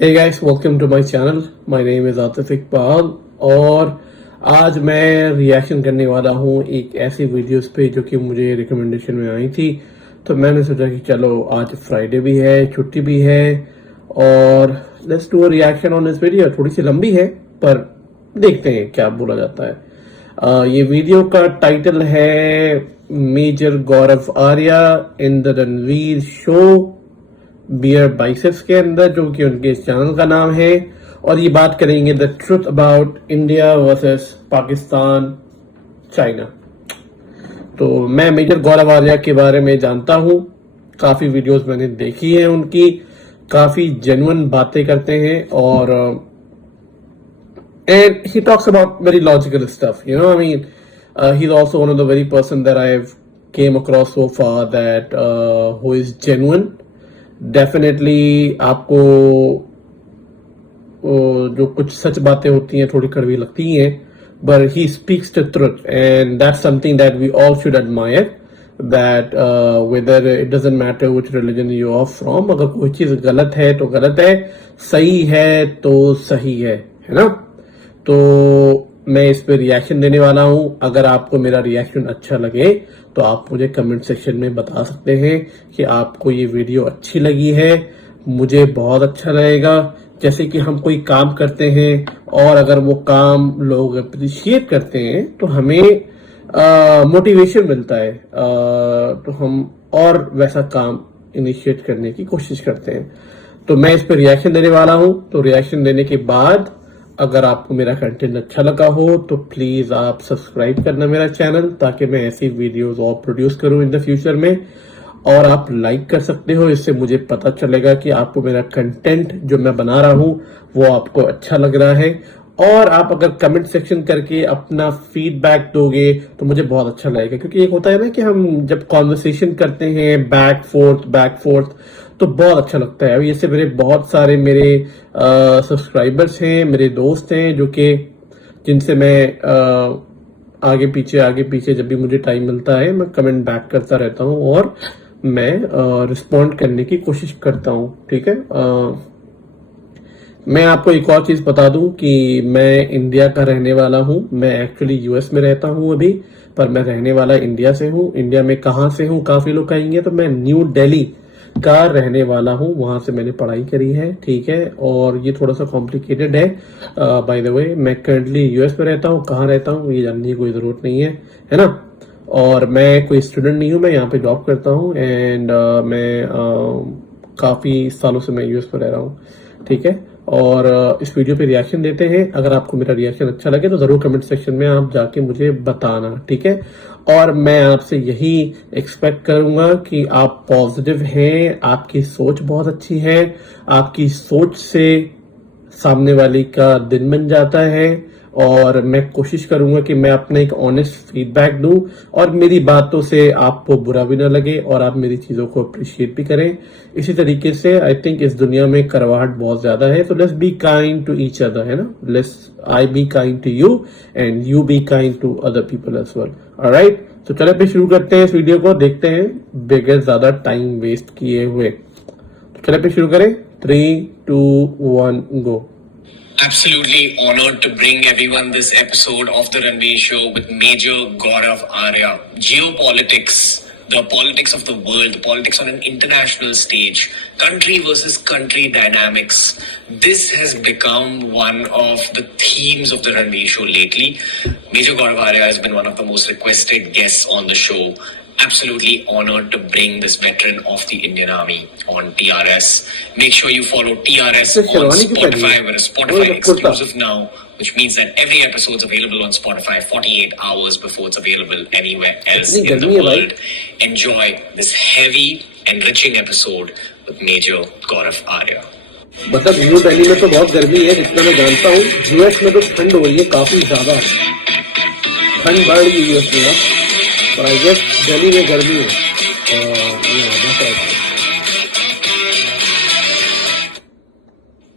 Hey guys, welcome to my channel. My name is Atif Iqbal और आज मैं reaction करने वाला हूँ एक ऐसी वीडियोस पे जो कि मुझे रिकमेंडेशन में आई थी। तो मैंने सोचा कि चलो आज फ्राइडे भी है, छुट्टी भी है और let's do a reaction on this video. थोड़ी सी लंबी है पर देखते हैं क्या बोला जाता है। ये वीडियो का टाइटल है major Gaurav Arya in the Ranveer show beer biceps के अंदर, जो कि उनके चैनल का नाम है। और ये बात करेंगे the truth about India versus Pakistan China. तो मैं मेजर गौरव आर्या के बारे में जानता हूँ, काफी वीडियोस मैंने देखी है उनकी, काफी जेन्युइन बातें करते हैं और and he talks about very logical stuff, you know. I mean, he's also one of the very person that I've came across so far that who is genuine. Definitely आपको जो कुछ सच बातें होती हैं थोड़ी कड़वी लगती हैं, but he speaks the truth and that's something that we all should admire. That whether it doesn't matter which religion you are from, अगर कोई चीज गलत है तो गलत है, सही है तो सही है ना। तो मैं इस पे रिएक्शन देने वाला हूं। अगर आपको मेरा रिएक्शन अच्छा लगे तो आप मुझे कमेंट सेक्शन में बता सकते हैं कि आपको ये वीडियो अच्छी लगी है। मुझे बहुत अच्छा लगेगा। जैसे कि हम कोई काम करते हैं और अगर वो काम लोग अप्रिशिएट करते हैं तो हमें मोटिवेशन मिलता है, तो हम और वैसा काम इनिशिएट करने की कोशिश करते हैं। तो मैं इस पे रिएक्शन देने वाला हूं। तो रिएक्शन देने के बाद अगर आपको मेरा कंटेंट अच्छा लगा हो तो प्लीज आप सब्सक्राइब करना मेरा चैनल, ताकि मैं ऐसी वीडियोस और प्रोड्यूस करूं इन द फ्यूचर में। और आप लाइक कर सकते हो, इससे मुझे पता चलेगा कि आपको मेरा कंटेंट जो मैं बना रहा हूं वो आपको अच्छा लग रहा है। और आप अगर कमेंट सेक्शन करके अपना फीडबैक दोगे तो मुझे बहुत अच्छा लगेगा, क्योंकि एक होता है ना कि हम जब कॉन्वर्सेशन करते हैं बैक फोर्थ तो बहुत अच्छा लगता है। इससे मेरे बहुत सारे मेरे सब्सक्राइबर्स हैं, मेरे दोस्त हैं जो कि जिनसे मैं आगे पीछे जब भी मुझे टाइम मिलता है मैं कमेंट बैक करता रहता हूँ और मैं रिस्पॉन्ड करने की कोशिश करता हूँ। ठीक है। मैं आपको एक और चीज बता दूं कि मैं इंडिया का रहने वाला हूं। मैं एक्चुअली यूएस में रहता हूं अभी, पर मैं रहने वाला इंडिया से हूं। इंडिया में कहां से हूं काफी लोग कहेंगे, तो मैं न्यू दिल्ली का रहने वाला हूं। वहां से मैंने पढ़ाई करी है। ठीक है। और ये थोड़ा सा कॉम्प्लिकेटेड है। बाय द वे, मैं करंटली यूएस में रहता हूं। कहाँ रहता हूं ये जानने की कोई जरूरत नहीं है ना। और मैं कोई स्टूडेंट नहीं हूं, मैं यहाँ पे जॉब करता हूँ एंड मैं काफी सालों से मैं यूएस में रह रहा हूँ। ठीक है। और इस वीडियो पे रिएक्शन देते हैं। अगर आपको मेरा रिएक्शन अच्छा लगे तो जरूर कमेंट सेक्शन में आप जाके मुझे बताना। ठीक है। और मैं आपसे यही एक्सपेक्ट करूंगा कि आप पॉजिटिव हैं, आपकी सोच बहुत अच्छी है, आपकी सोच से सामने वाले का दिन बन जाता है। और मैं कोशिश करूंगा कि मैं अपना एक ऑनेस्ट फीडबैक दूं और मेरी बातों से आपको बुरा भी ना लगे और आप मेरी चीजों को अप्रिशिएट भी करें। इसी तरीके से आई थिंक इस दुनिया में कड़वाहट बहुत ज्यादा है, तो let's be kind to each other, है ना। Let's I be kind to you and you be kind to other people as well. Alright, तो चलो पे शुरू करते हैं इस वीडियो को, देखते हैं बगैर ज्यादा टाइम वेस्ट किए हुए। तो चलो पे शुरू करें। 3, 2, 1 गो। Absolutely honored to bring everyone this episode of the Ranveer Show with Major Gaurav Arya. Geopolitics, the politics of the world, the politics on an international stage, country versus country dynamics. This has become one of the themes of the Ranveer Show lately. Major Gaurav Arya has been one of the most requested guests on the show. Absolutely honored to bring this veteran of the Indian Army on TRS. Make sure you follow TRS on Spotify. We're a Spotify exclusive now, which means that every episode is available on Spotify 48 hours before it's available anywhere else in the world. Enjoy this heavy, enriching episode with Major Gaurav Arya. मतलब new Delhi में तो बहुत गर्मी है जितना मैं जानता हूँ। यूएस में तो ठंड हो रही है, काफी ज्यादा ठंड बढ़ रही है यूएस में, पर आई गेस दिल्ली में गर्मी है।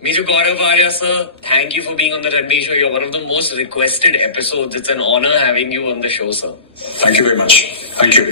Major Gaurav Arya, sir, thank you for being on the Ranveer Show. You're one of the most requested episodes. It's an honor having you on the show, sir. Thank you very much. Thank you.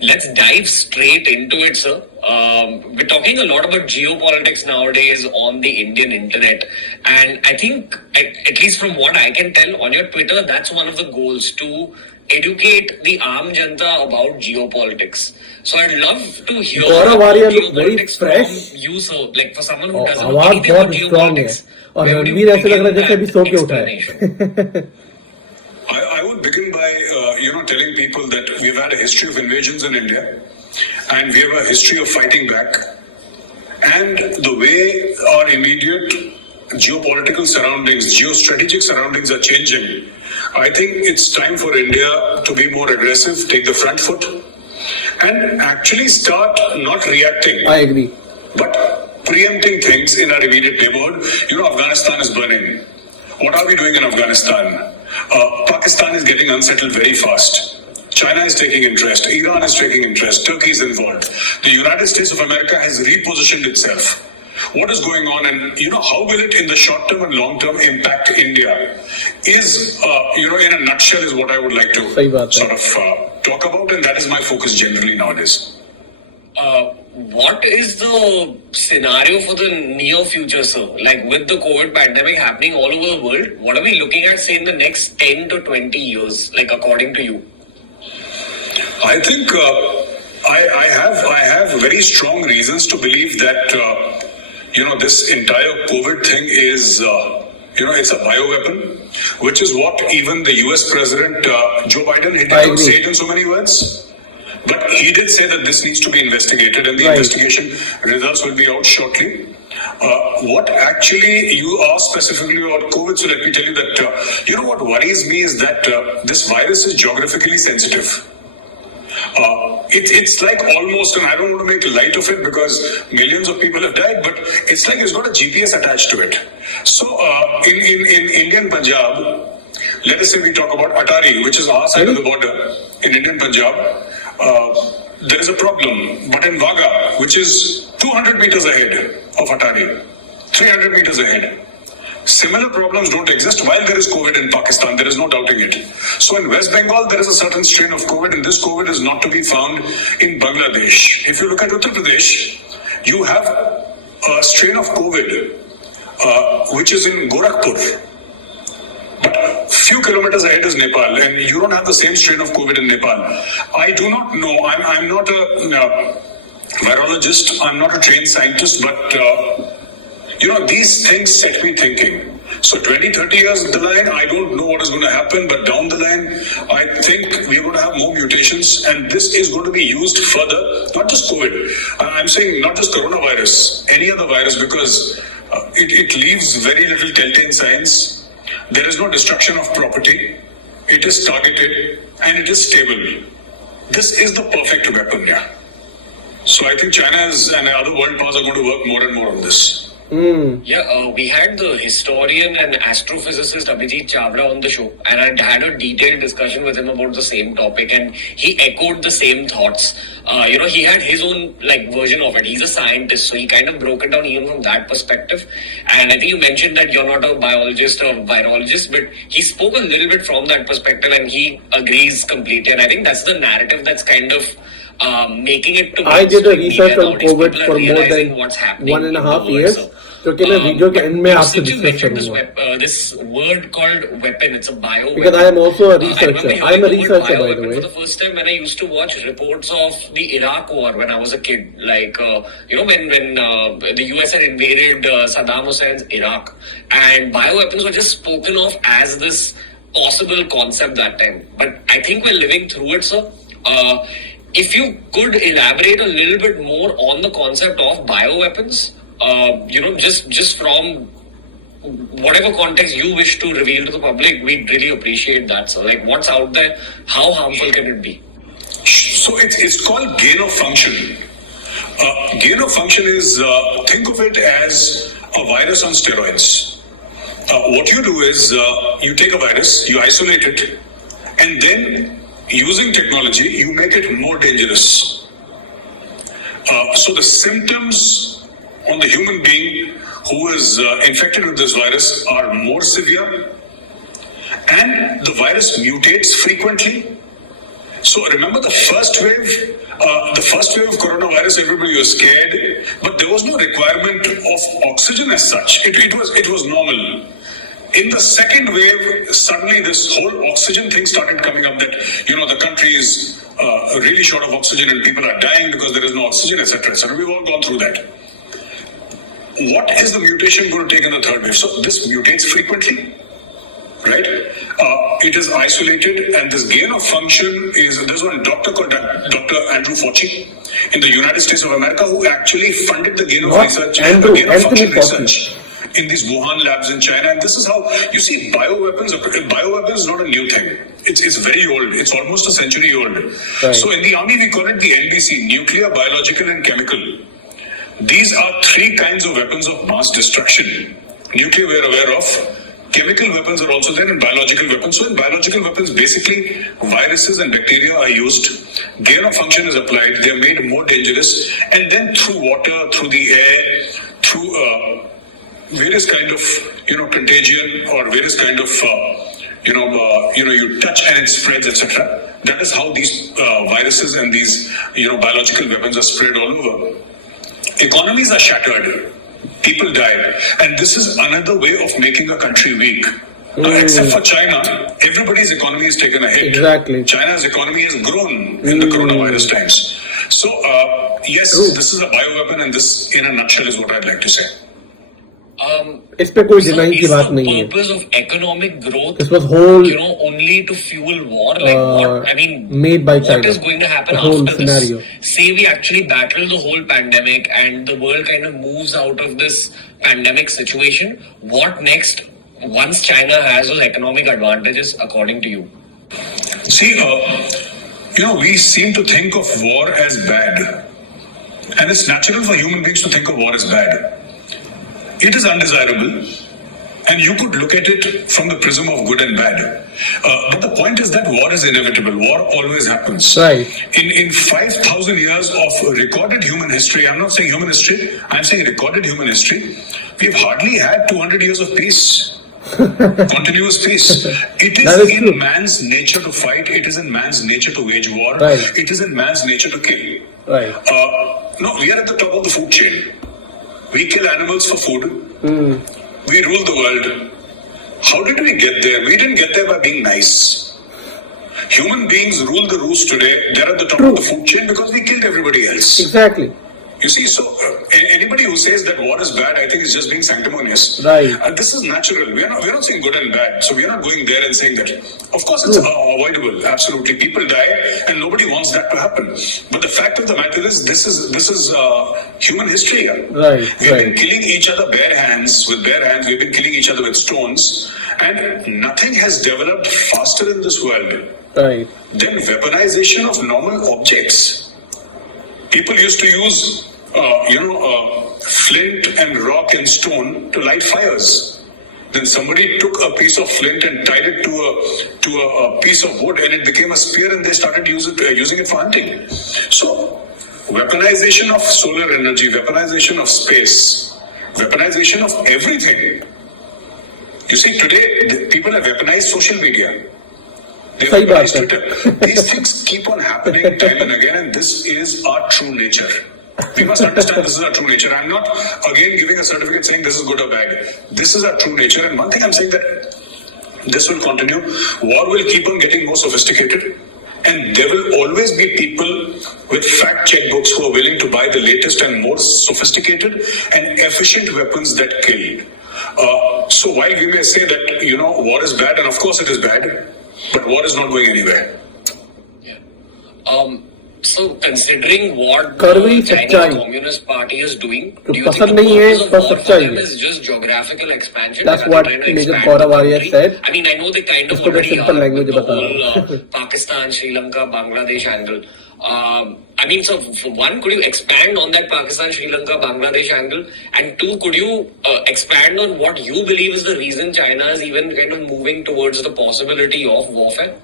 Let's dive straight into it, sir. We're talking a lot about geopolitics nowadays on the Indian internet, and I think, at least from what I can tell on your Twitter, that's one of the goals, to educate the Aam Janta about geopolitics. So I'd love to hear Gaurav Arya look very geopolitics fresh. from you, sir. Like for someone who doesn't know आवाज anything about बहुत strong है geopolitics, और where would you Ranveer ऐसे लग रहा है begin जैसे अभी that सो के उठा explanation? है I would begin by, telling people that we've had a history of invasions in India, and we have a history of fighting back. And the way our immediate geopolitical surroundings, geostrategic surroundings are changing, I think it's time for India to be more aggressive, take the front foot, and actually start not reacting, I agree. but preempting things in our immediate neighborhood. Afghanistan is burning. What are we doing in Afghanistan? Pakistan is getting unsettled very fast. China is taking interest. Iran is taking interest. Turkey is involved. The United States of America has repositioned itself. What is going on, and how will it in the short term and long term impact India? Is in a nutshell, is what I would like to sort of talk about, and that is my focus generally nowadays. What is the scenario for the near future, sir? Like with the COVID pandemic happening all over the world, what are we looking at, say, in the next 10 to 20 years, like according to you? I think I have very strong reasons to believe that this entire COVID thing is it's a bioweapon, which is what even the US President Joe Biden, he did not say it in so many words. But he did say that this needs to be investigated, and the investigation results will be out shortly. What actually you asked specifically about COVID, so let me tell you that, what worries me is that this virus is geographically sensitive. It's like almost, and I don't want to make light of it because millions of people have died, but it's like it's got a GPS attached to it. So in Indian Punjab, let us say we talk about Atari, which is our side of the border in Indian Punjab. There is a problem, but in Vaga, which is 200 meters ahead of Atari, 300 meters ahead, similar problems don't exist while there is COVID in Pakistan. There is no doubting it. So in West Bengal, there is a certain strain of COVID, and this COVID is not to be found in Bangladesh. If you look at Uttar Pradesh, you have a strain of COVID, which is in Gorakhpur. But few kilometers ahead is Nepal, and you don't have the same strain of COVID in Nepal. I do not know. I'm not a virologist. I'm not a trained scientist, but these things set me thinking. So 20, 30 years down the line, I don't know what is going to happen, but down the line, I think we're going to have more mutations, and this is going to be used further. Not just COVID. I'm saying not just coronavirus, any other virus, because it leaves very little telltale signs. There is no destruction of property. It is targeted and it is stable. This is the perfect weapon, yeah. So I think China and other world powers are going to work more and more on this. Yeah, we had the historian and astrophysicist Abhijit Chavda on the show, and I had a detailed discussion with him about the same topic, and he echoed the same thoughts. He had his own version of it. He's a scientist, so he kind of broke it down even from that perspective. And I think you mentioned that you're not a biologist or virologist, but he spoke a little bit from that perspective, and he agrees completely. And I think that's the narrative that's kind of making it to. I did a research on COVID for more than 1.5 years. क्योंकि मैं video के and में आपसे discuss करूंगा. This word called weapon, it's a bio. Because I am also a researcher. I am a researcher, by the way. For the first time, when I used to watch reports of the Iraq War when I was a kid, when the US had invaded Saddam Hussein's Iraq, and bioweapons were just spoken of as this possible concept that time. But I think we're living through it, sir. If you could elaborate a little bit more on the concept of bioweapons, just from whatever context you wish to reveal to the public, we'd really appreciate that. So, what's out there? How harmful can it be? So it's called gain of function. Gain of function is, think of it as a virus on steroids. What you do is, you take a virus, you isolate it, and then using technology, you make it more dangerous. So the symptoms on the human being who is infected with this virus are more severe, and the virus mutates frequently, So remember the first wave of coronavirus, everybody was scared, but there was no requirement of oxygen as such. It was normal. In the second wave, suddenly this whole oxygen thing started coming up that, the country is really short of oxygen and people are dying because there is no oxygen, etc. So we've all gone through that. What is the mutation going to take in the third wave? So this mutates frequently, right? It is isolated, and this gain of function there's one doctor called Dr. Andrew Fauci in the United States of America who actually funded the gain of function research in these Wuhan labs in China. And this is how, you see, bioweapons is not a new thing. It's very old. It's almost a century old. Right. So in the army, we call it the NBC, nuclear, biological, and chemical. These are three kinds of weapons of mass destruction. Nuclear, we're aware of. Chemical weapons are also there, and biological weapons. So in biological weapons, basically, viruses and bacteria are used. Gain of function is applied. They're made more dangerous. And then through water, through the air, through various kind of, contagion or various kind of, you touch and it spreads, etc. That is how these viruses and these, biological weapons are spread all over. Economies are shattered. People die. And this is another way of making a country weak. Except for China, everybody's economy has taken a hit. Exactly. China's economy has grown in the coronavirus times. So, yes, this is a bioweapon, and this, in a nutshell, is what I'd like to say. इस पे कोई deny की बात नहीं है. Purpose of economic growth, this was whole, only to fuel war. Like what? I mean, made by China. What is going to happen whole after scenario. this? Say we actually battle the whole pandemic, and the world kind of moves out of this pandemic situation. What next? Once China has those economic advantages, according to you? See, we seem to think of war as bad, and it's natural for human beings to think of war as bad. It is undesirable, and you could look at it from the prism of good and bad. But the point is that war is inevitable. War always happens. Right. In 5,000 years of recorded human history, I'm not saying human history, I'm saying recorded human history, we've hardly had 200 years of peace. Continuous peace. It is in man's nature to fight. It is in man's nature to wage war. Right. It is in man's nature to kill. Right. No, we are at the top of the food chain. We kill animals for food. We rule the world. How did we get there? We didn't get there by being nice. Human beings rule the roost today. They're at the top of the food chain because we killed everybody else. Exactly. You see, so anybody who says that war is bad, I think is just being sanctimonious. Right. This is natural. We're not saying good and bad. So we're not going there and saying that. Of course, it's avoidable. Absolutely, people die, and nobody wants that to happen. But the fact of the matter is, this is human history. Right. We've been killing each other with bare hands. We've been killing each other with stones, and nothing has developed faster in this world than weaponization of normal objects. People used to use, flint and rock and stone to light fires. Then somebody took a piece of flint and tied it to a piece of wood, and it became a spear, and they started using it for hunting. So, weaponization of solar energy, weaponization of space, weaponization of everything. You see, today people have weaponized social media. These things keep on happening time and again, and this is our true nature. We must understand this is our true nature. I'm not again giving a certificate saying this is good or bad. This is our true nature, and one thing I'm saying that this will continue. War will keep on getting more sophisticated, and there will always be people with fact checkbooks who are willing to buy the latest and more sophisticated and efficient weapons that kill. So while we may say that war is bad, and of course it is bad, but war is not going anywhere. Yeah. So considering what the Chinese Communist Party is doing, do you think the purpose of war for them is just geographical expansion? That's what Major Gaurav Arya said. I mean, I know they kind of already are with the whole Pakistan, Sri Lanka, Bangladesh angle. I mean, so for one, could you expand on that Pakistan, Sri Lanka, Bangladesh angle? And two, could you expand on what you believe is the reason China is even kind of moving towards the possibility of warfare?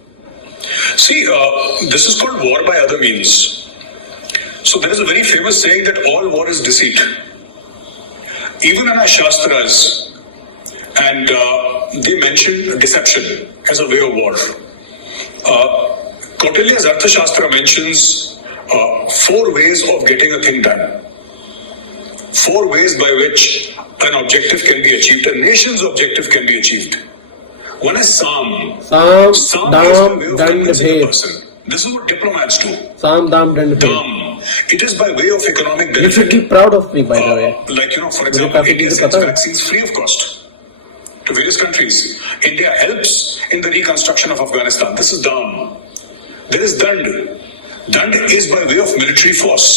See, this is called war by other means. So there is a very famous saying that all war is deceit. Even in our Shastras, and they mention deception as a way of war. Kautilya's Arthashastra mentions 4 ways of getting a thing done. 4 ways by which an objective can be achieved, a nation's objective can be achieved. One is Sam. Sam, is by Dam, way of Dand, convincing a Bhed. person. This is what diplomats do. Sam, Dam, Dand, Bhed. Dam. It is by way of economic You should benefit. be proud of me, by the way. Like, for मुझे example, काफी India चीजें sends पता है. vaccines free of cost to various countries. India helps in the reconstruction of Afghanistan. This is Dam. There is Dand. Dand is by way of military force,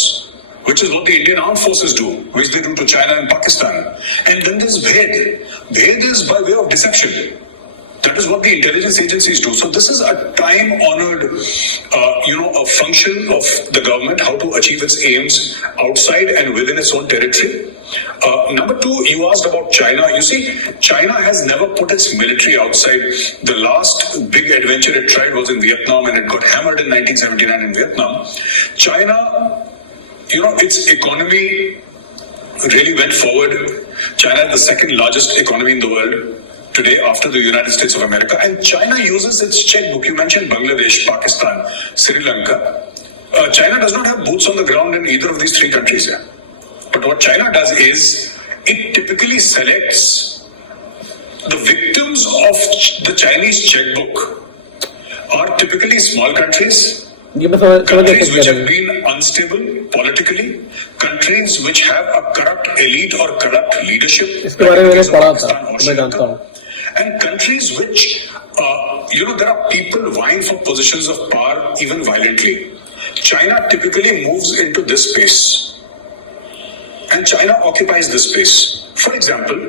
which is what the Indian armed forces do, which they do to China and Pakistan. And then there's Bhed. Bhed is by way of deception. That is what the intelligence agencies do. So this is a time-honored, a function of the government, how to achieve its aims outside and within its own territory. Number 2, you asked about China. You see, China has never put its military outside. The last big adventure it tried was in Vietnam, and it got hammered in 1979 in Vietnam. China, its economy really went forward. China is the second largest economy in the world today after the United States of America, and China uses its checkbook. You mentioned Bangladesh, Pakistan, Sri Lanka. China does not have boots on the ground in either of these 3 countries here. But what China does is, it typically selects the victims of the Chinese checkbook are typically small countries, ये मैं समझ countries which सकता have हूँ. been unstable politically, countries which have a corrupt elite or corrupt leadership, इसके बारे में मैंने like पढ़ा था, Pakistan or मैं Sri जानता Lanka, हूँ. and countries which, there are people vying for positions of power even violently. China typically moves into this space, and China occupies this space. For example,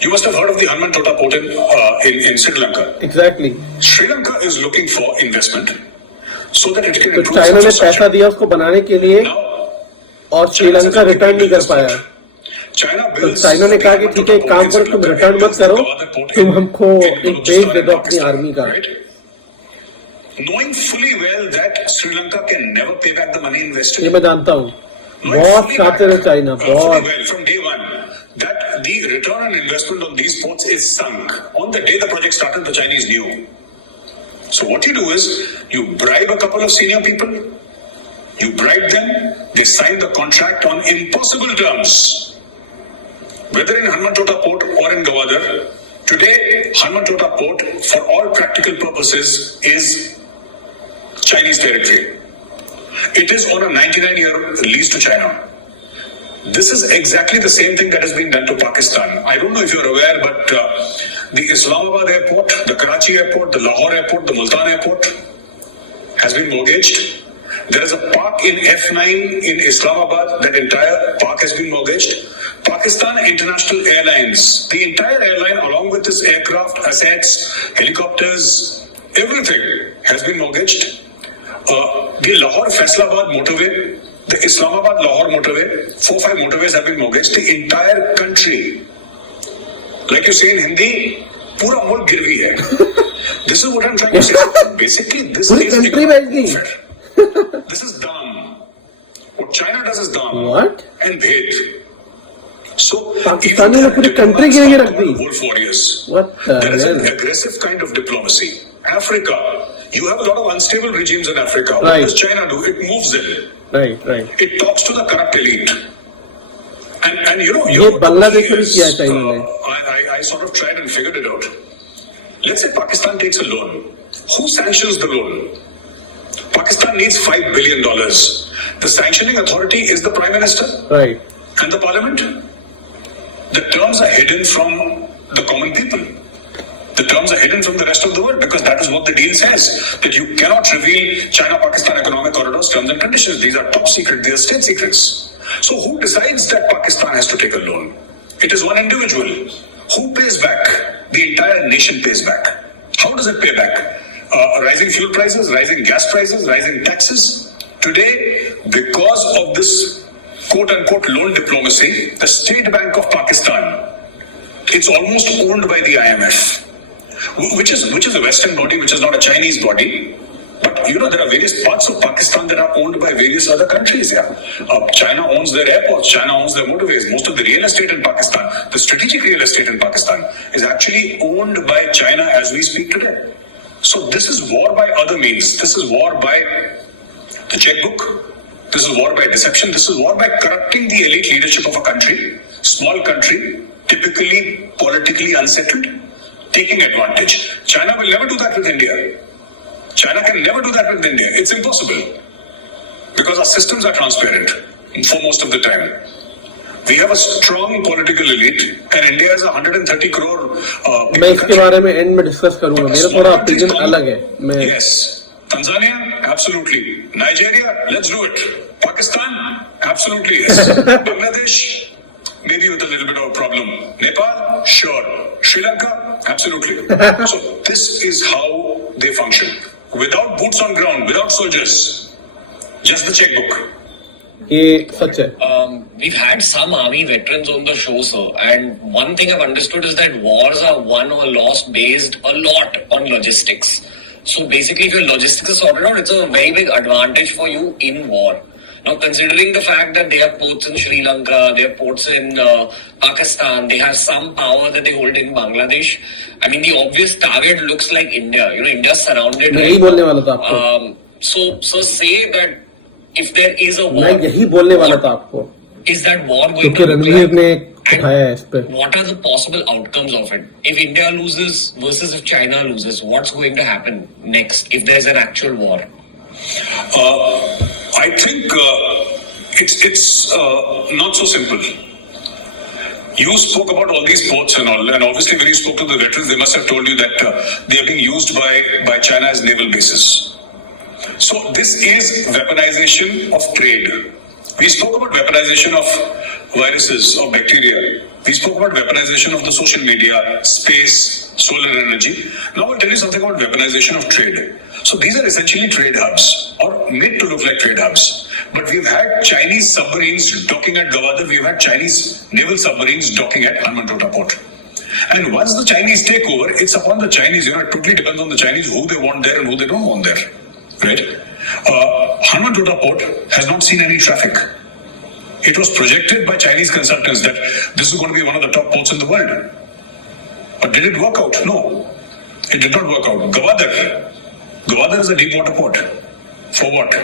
you must have heard of the Hambantota port in Sri Lanka. Exactly. Sri Lanka is looking for investment so that it can तो improve China ने infrastructure. पैसा दिया उसको बनाने के लिए, Now, और Sri Lanka return नहीं कर पाया. तो चाइना ने कहा कि ठीक है, एक काम करो, तुम रिटर्न मत करो, तुम हमको एक बेस दे दो अपनी आर्मी का. Knowing fully well that Sri Lanka can never pay back the money invested. ये मैं जानता हूँ. बहुत शातिर है चाइना, बहुत. Well, from day one, that the return on investment on these ports is sunk. On the day the project started, the Chinese knew. So what you do is, you bribe a couple of senior people, you bribe them, they sign the contract on impossible terms. Whether in Hambantota port or in Gwadar, today Hambantota port, for all practical purposes, is Chinese territory. It is on a 99-year lease to China. This is exactly the same thing that has been done to Pakistan. I don't know if you're aware, but the Islamabad airport, the Karachi airport, the Lahore airport, the Multan airport has been mortgaged. There is a park in F9 in Islamabad. That entire park has been mortgaged. Pakistan International Airlines, the entire airline along with its aircraft, assets, helicopters, everything has been mortgaged. The Lahore Faisalabad motorway, the Islamabad Lahore motorway, 4-5 motorways have been mortgaged. The entire country, like you say in Hindi, pura mulk girvi hai. This is what I'm trying to say. Basically, this पूरी is country बेच दी. this is dam. What China does is dam. What? And bhed. So Pakistani ने पूरी country गिर के रख दी. Whole 4 years. What the There is an hell? aggressive kind of diplomacy. Africa, you have a lot of unstable regimes in Africa. What Right. does China do? It moves in. Right. It talks to the corrupt elite. And ये बांग्लादेश में भी किया है China ने. I sort of tried and figured it out. Let's say Pakistan takes a loan. Who sanctions the loan? Pakistan needs $5 billion. The sanctioning authority is the Prime Minister. Right. And the Parliament. The terms are hidden from the common people. The terms are hidden from the rest of the world because that is what the deal says. That you cannot reveal China-Pakistan economic corridors, terms and conditions. These are top secret, they are state secrets. So who decides that Pakistan has to take a loan? It is one individual. Who pays back? The entire nation pays back. How does it pay back? Rising fuel prices, rising gas prices, rising taxes. Today, because of this quote-unquote loan diplomacy, the State Bank of Pakistan, it's almost owned by the IMF. Which is a Western body, which is not a Chinese body. But there are various parts of Pakistan that are owned by various other countries. Yeah, China owns their airports, China owns their motorways. Most of the real estate in Pakistan, the strategic real estate in Pakistan, is actually owned by China as we speak today. So this is war by other means. This is war by the checkbook. This is war by deception. This is war by corrupting the elite leadership of a country, small country, typically politically unsettled, taking advantage. China will never do that with India. China can never do that with India. It's impossible. Because our systems are transparent for most of the time. We have a strong political elite and India is 130 crore मैं इसके बारे में and में discuss करूंगा. मेरा थोड़ा opinion अलग है. मैं Yes. Tanzania, absolutely. Nigeria, let's do it. Pakistan, absolutely yes. Bangladesh, maybe with a little bit of a problem. Nepal, sure. Sri Lanka, absolutely. So this is how they function. Without boots on ground, without soldiers, just the checkbook. ये सच है. We've had some army veterans on the show, sir, and one thing I've understood is that wars are won or lost based a lot on logistics. So basically, if your logistics is sorted out, it's a very big advantage for you in war. Now, considering the fact that they have ports in Sri Lanka, they have ports in Pakistan, they have some power that they hold in Bangladesh. I mean, the obvious target looks like India. You know, India's surrounded. मैं यही बोलने वाला था आपको. So say that if there is a war, मैं यही बोलने वाला था आपको. is that war going क्योंकि to रणवीर ने उठाया है इस पे. what are the possible outcomes of it? If India loses versus if China loses, what's going to happen next if there's an actual war? I think it's not so simple. You spoke about all these ports and all, and obviously when you spoke to the veterans, they must have told you that they are being used by China as naval bases. So this is weaponization of trade. We spoke about weaponization of viruses, of bacteria. We spoke about weaponization of the social media, space, solar energy. Now I'll tell you something about weaponization of trade. So these are essentially trade hubs, or made to look like trade hubs. But we've had Chinese submarines docking at Gwadar. We've had Chinese naval submarines docking at Hambantota port. And once the Chinese take over, it's upon the Chinese. You know, it totally depends on the Chinese who they want there and who they don't want there. Right? Hambantota port has not seen any traffic. It was projected by Chinese consultants that this is going to be one of the top ports in the world. But did it work out? No. It did not work out. Gwadar is a deep water port. For what?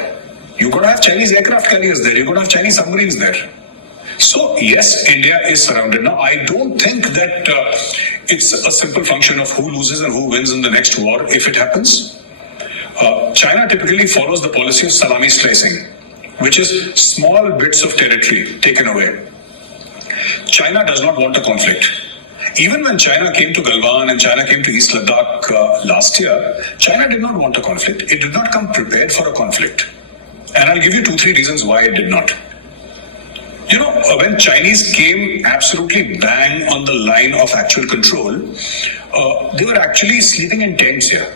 You're going to have Chinese aircraft carriers there. You're going to have Chinese submarines there. So, yes, India is surrounded. Now, I don't think that it's a simple function of who loses and who wins in the next war if it happens. China typically follows the policy of salami slicing, which is small bits of territory taken away. China does not want a conflict. Even when China came to Galwan and China came to East Ladakh last year, China did not want a conflict. It did not come prepared for a conflict. And I'll give you 2-3 reasons why it did not. You know, when Chinese came absolutely bang on the line of actual control, they were actually sleeping in tents here.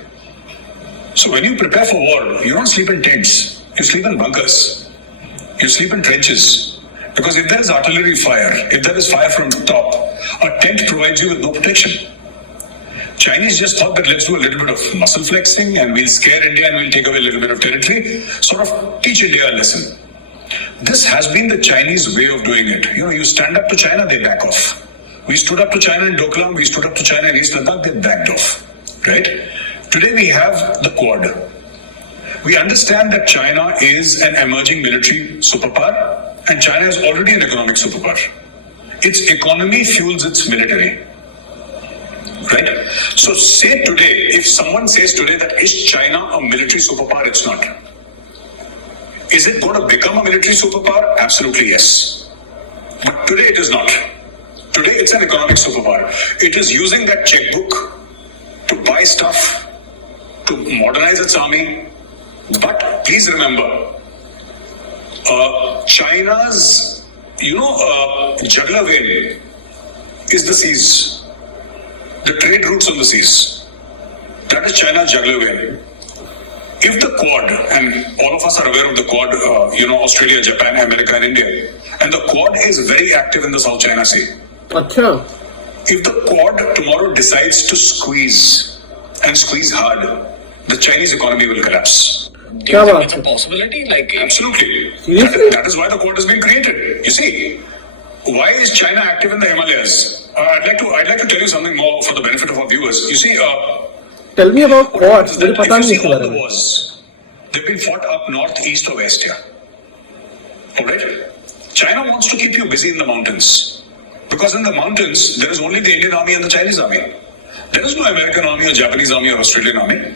So when you prepare for war, you don't sleep in tents. You sleep in bunkers. You sleep in trenches. Because if there is artillery fire, if there is fire from top, a tent provides you with no protection. Chinese just thought that let's do a little bit of muscle flexing and we'll scare India and we'll take away a little bit of territory, sort of teach India a lesson. This has been the Chinese way of doing it. You know, you stand up to China, they back off. We stood up to China in Doklam, we stood up to China in East Ladakh, they backed off. Right? Today we have the Quad. We understand that China is an emerging military superpower and China is already an economic superpower. Its economy fuels its military. Right? So say today, if someone says today that is China a military superpower, it's not. Is it going to become a military superpower? Absolutely yes. But today it is not. Today it's an economic superpower. It is using that checkbook to buy stuff, to modernize its army. But please remember, China's, juggler vein is the seas. The trade routes on the seas. That is China's juggler vein. If the Quad, and all of us are aware of the Quad, Australia, Japan, America and India, and the Quad is very active in the South China Sea. अच्छा. If the Quad tomorrow decides to squeeze and squeeze hard, the Chinese economy will collapse. Do you think it's a possibility? Absolutely. That is why the Quad has been created. You see, why is China active in the Himalayas? I'd like to tell you something more for the benefit of our viewers. You see, Tell me about What happens quads. is मुझे that पता if नहीं you see इसके all बारे the में. wars, they've been fought up north, east, or west here. Alright? China wants to keep you busy in the mountains. Because in the mountains, there is only the Indian army and the Chinese army. There is no American army or Japanese army or Australian army.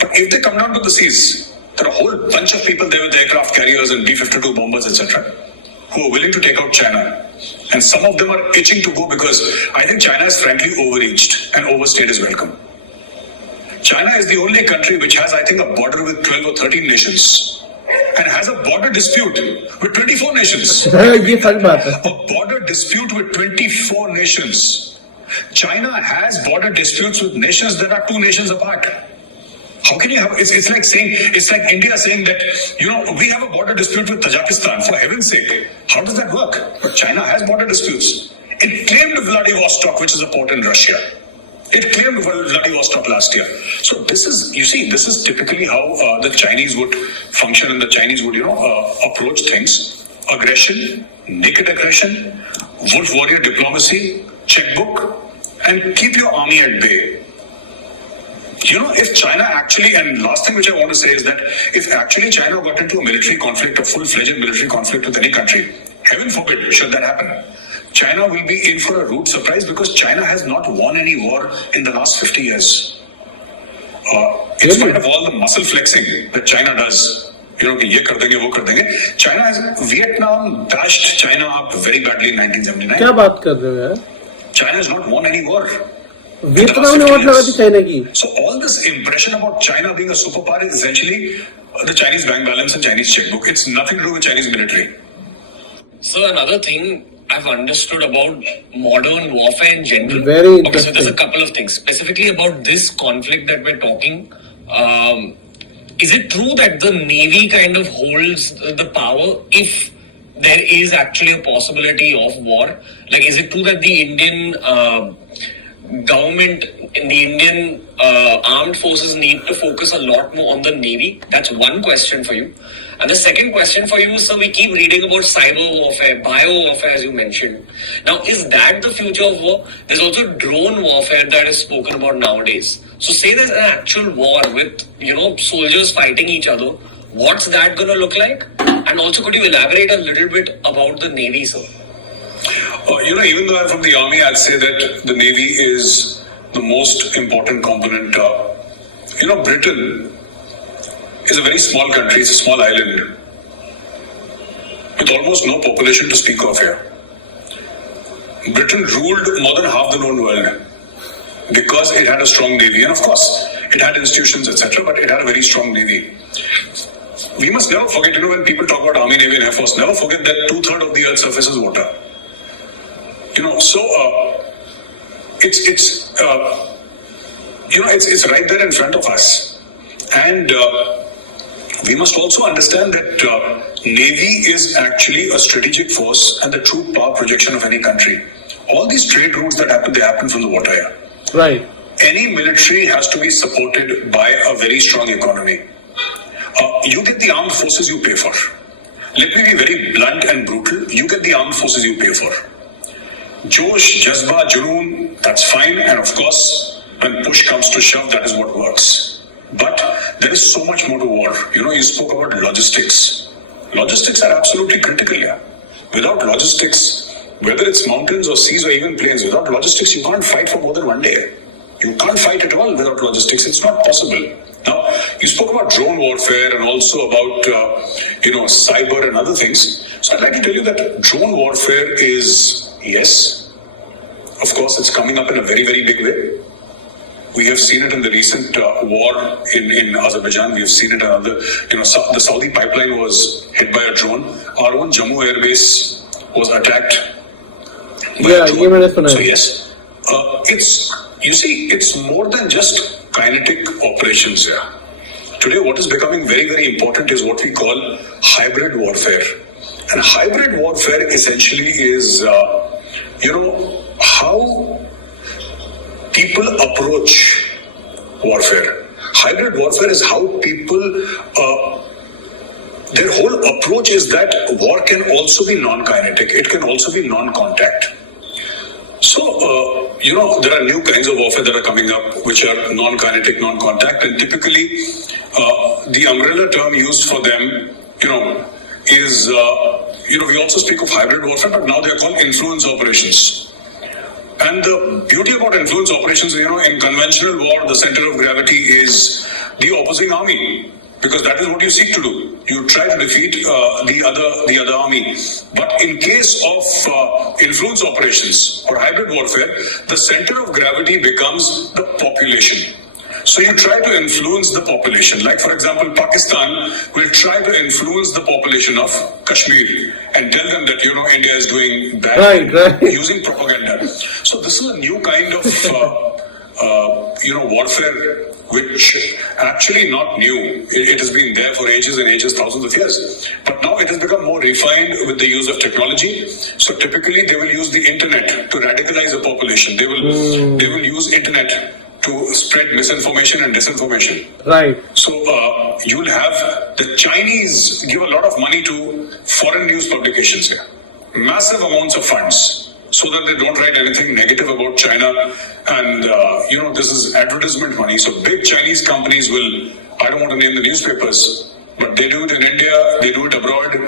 But if they come down to the seas, there are a whole bunch of people there with aircraft carriers and B-52 bombers, etc., who are willing to take out China. And some of them are itching to go because I think China is frankly overreached and overstayed his welcome. China is the only country which has, I think, a border with 12 or 13 nations and has a border dispute with 24 nations. ये सच बात है. A border dispute with 24 nations. China has border disputes with nations that are 2 nations apart. How can you have? It's like saying, it's like India saying that, you know, we have a border dispute with Tajikistan. For heaven's sake, how does that work? But China has border disputes. It claimed Vladivostok, which is a port in Russia. It claimed Vladivostok last year. So this is, you see, this is typically how the Chinese would function and the Chinese would, approach things. Aggression, naked aggression, wolf warrior diplomacy, checkbook, and keep your army at bay. You know, if China actually, and last thing which I want to say is that if actually China got into a military conflict, a full-fledged military conflict with any country, heaven forbid, should that happen, China will be in for a rude surprise because China has not won any war in the last 50 years. In spite of all the muscle flexing that China does, you know, ye kar denge, wo kar denge. China has, Vietnam bashed China up very badly in 1979. क्या बात कर रहे हो यार? China has not won any war. Vietnam ने vote लगा दी China की. So all this impression about China being a superpower is essentially the Chinese bank balance and Chinese checkbook. It's nothing to do with Chinese military. So another thing I've understood about modern warfare in general. Very Okay, so interesting. there's a couple of things. Specifically about this conflict that we're talking. Is it true that the Navy kind of holds the power if there is actually a possibility of war? Like, is it true that the Indian government and the Indian armed forces need to focus a lot more on the Navy? That's one question for you. And the second question for you is, so we keep reading about cyber warfare, bio warfare, as you mentioned. Now, is that the future of war? There's also drone warfare that is spoken about nowadays. So say there's an actual war with, soldiers fighting each other. What's that going to look like? And also, could you elaborate a little bit about the Navy, sir? Even though I'm from the army, I'd say that the Navy is the most important component. Britain is a very small country, it's a small island with almost no population to speak of here. Britain ruled more than half the known world because it had a strong navy, and of course, it had institutions, etc., but it had a very strong navy. We must never forget, when people talk about Army, Navy, and Air Force, never forget that 2/3 of the Earth's surface is water. It's right there in front of us. And we must also understand that Navy is actually a strategic force and the true power projection of any country. All these trade routes that happen, they happen from the water here. Right. Any military has to be supported by a very strong economy. You get the armed forces you pay for. Let me be very blunt and brutal. You get the armed forces you pay for. Josh, Jazba, Junoon, that's fine. And of course, when push comes to shove, that is what works. But there is so much more to war. You spoke about logistics. Logistics are absolutely critical here. Without logistics, whether it's mountains or seas or even plains, without logistics, you can't fight for more than one day. You can't fight at all without logistics. It's not possible. Now, you spoke about drone warfare and also about, cyber and other things. So I'd like to tell you that drone warfare is, yes, of course, it's coming up in a very, very big way. We have seen it in the recent war in Azerbaijan. We have seen it in other, the Saudi pipeline was hit by a drone. Our own Jammu airbase was attacked by a drone. So yes, it's more than just kinetic operations here. Today, what is becoming very, very important is what we call hybrid warfare. And hybrid warfare essentially is, how people approach warfare. Hybrid warfare is how people, their whole approach is that war can also be non-kinetic. It can also be non-contact. So, there are new kinds of warfare that are coming up, which are non-kinetic, non-contact, and typically the umbrella term used for them, is, we also speak of hybrid warfare, but now they are called influence operations. And the beauty about influence operations, in conventional war, the center of gravity is the opposing army, because that is what you seek to do. You try to defeat the other army. But in case of influence operations or hybrid warfare, the center of gravity becomes the population. So you try to influence the population. Like, for example, Pakistan will try to influence the population of Kashmir and tell them that, India is doing bad, Right. using propaganda. So this is a new kind of, warfare, which actually not new. It has been there for ages and ages, thousands of years. But now it has become more refined with the use of technology. So typically they will use the internet to radicalize a population. They will use internet to spread misinformation and disinformation. Right. So you will have the Chinese give a lot of money to foreign news publications here. Massive amounts of funds, so that they don't write anything negative about China. And, this is advertisement money. So big Chinese companies will, I don't want to name the newspapers, but they do it in India, they do it abroad.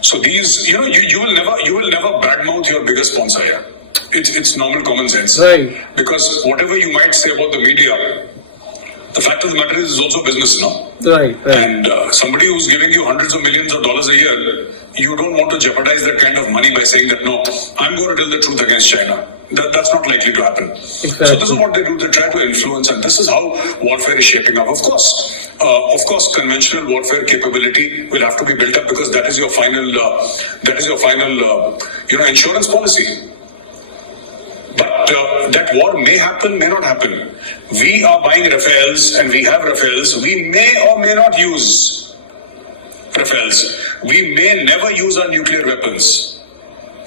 So these, you will never badmouth your biggest sponsor here. It's normal common sense. Right. Because whatever you might say about the media, the fact of the matter is it's also business, no? Right. And somebody who's giving you hundreds of millions of dollars a year, you don't want to jeopardize that kind of money by saying that, no, I'm going to tell the truth against China. That's not likely to happen. Exactly. So this is what they do. They try to influence, and this is how warfare is shaping up. Of course, conventional warfare capability will have to be built up, because that is your final, insurance policy. But that war may happen, may not happen. We are buying Rafales and we have Rafales. We may or may not use Rafales. We may never use our nuclear weapons.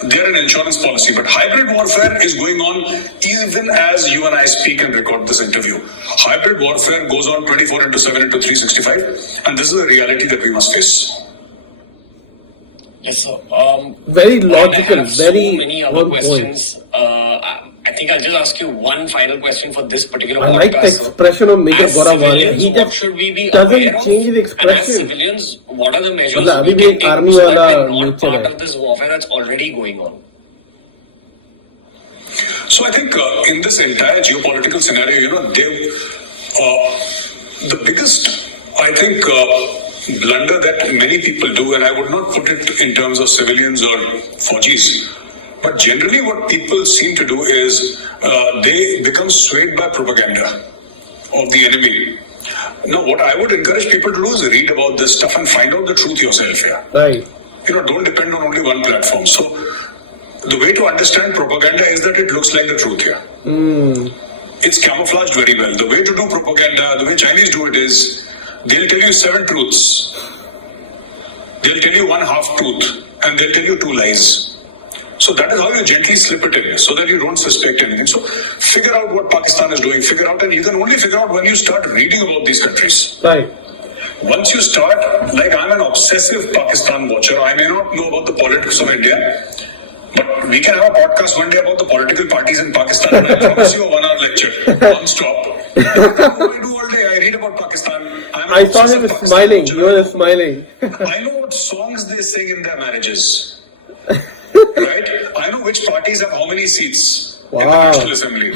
They're an insurance policy. But hybrid warfare is going on even as you and I speak and record this interview. Hybrid warfare goes on 24/7 into 365. And this is a reality that we must face. Yes, sir. Very logical, I have very so many other on questions. I think I'll just ask you one final question for this particular I like the podcast, sir. expression of Major As Gaurav Arya. civilians, He what just should we be doesn't aware of? change his And as expression. civilians, what are the measures मतलब we अभी भी can एक take army so that वाला we're not nature part है. of this warfare that's already going on? So I think in this entire geopolitical scenario, the biggest, I think, blunder that many people do, and I would not put it in terms of civilians or Fauji's, but generally what people seem to do is they become swayed by propaganda of the enemy. Now, what I would encourage people to do is read about this stuff and find out the truth yourself here. Right. Don't depend on only one platform. So the way to understand propaganda is that it looks like the truth here. It's camouflaged very well. The way to do propaganda, the way Chinese do it is, they'll tell you 7 truths. They'll tell you 1 half truth, and they'll tell you 2 lies. So that is how you gently slip it in, so that you don't suspect anything. So figure out what Pakistan is doing, and you can only figure out when you start reading about these countries. Right. Once you start, like I'm an obsessive Pakistan watcher, I may not know about the politics of India, but we can have a podcast one day about the political parties in Pakistan. And I promise you a 1-hour lecture, non-stop. I do all day. I read about Pakistan. I saw him smiling. You were smiling. I know what songs they sing in their marriages. Right? I know which parties have how many seats in the National Assembly.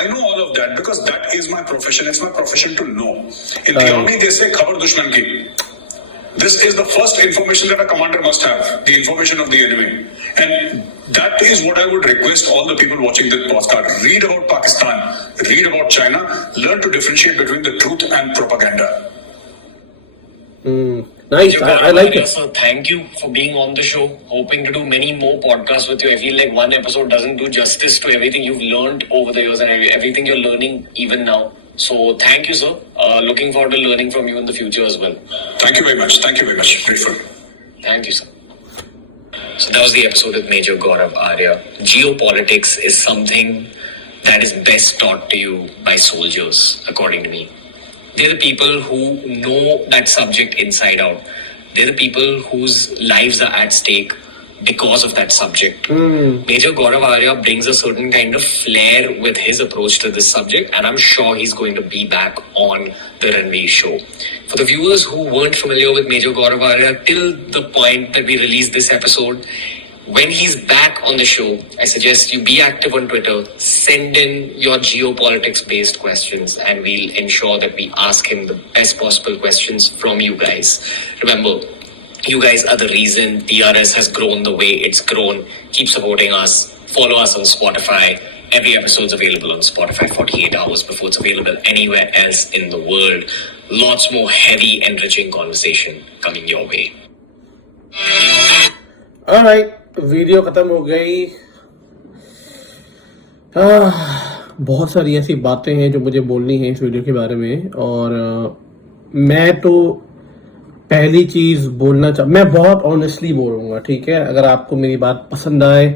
I know all of that because that is my profession. It's my profession to know. In the army, they say, "Khabar dushman ki." This is the first information that a commander must have, the information of the enemy. And that is what I would request all the people watching this podcast. Read about Pakistan, read about China, learn to differentiate between the truth and propaganda. Nice. I like it. So thank you for being on the show. Hoping to do many more podcasts with you. I feel like one episode doesn't do justice to everything you've learned over the years and everything you're learning even now. So thank you, sir. Looking forward to learning from you in the future as well. Thank you very much. Thank you very much. Grateful. Thank you, sir. So that was the episode with Major Gaurav Arya. Geopolitics is something that is best taught to you by soldiers, according to me. They're the people who know that subject inside out. They're the people whose lives are at stake, because of that subject. Major Gaurav Arya brings a certain kind of flair with his approach to this subject, and I'm sure he's going to be back on the Ranveer show. For the viewers who weren't familiar with Major Gaurav Arya till the point that we released this episode, when he's back on the show, I suggest you be active on Twitter, send in your geopolitics based questions, and we'll ensure that we ask him the best possible questions from you guys. Remember, you guys are the reason TRS has grown the way it's grown. Keep supporting us. Follow us on Spotify. Every episode's available on Spotify 48 hours before it's available anywhere else in the world. Lots more heavy, enriching conversation coming your way. Alright, video खत्म हो गई। बहुत सारी ऐसी बातें हैं जो मुझे बोलनी है इस वीडियो के बारे में, और मैं तो पहली चीज मैं बहुत ऑनेस्टली बोलूंगा, ठीक है। अगर आपको मेरी बात पसंद आए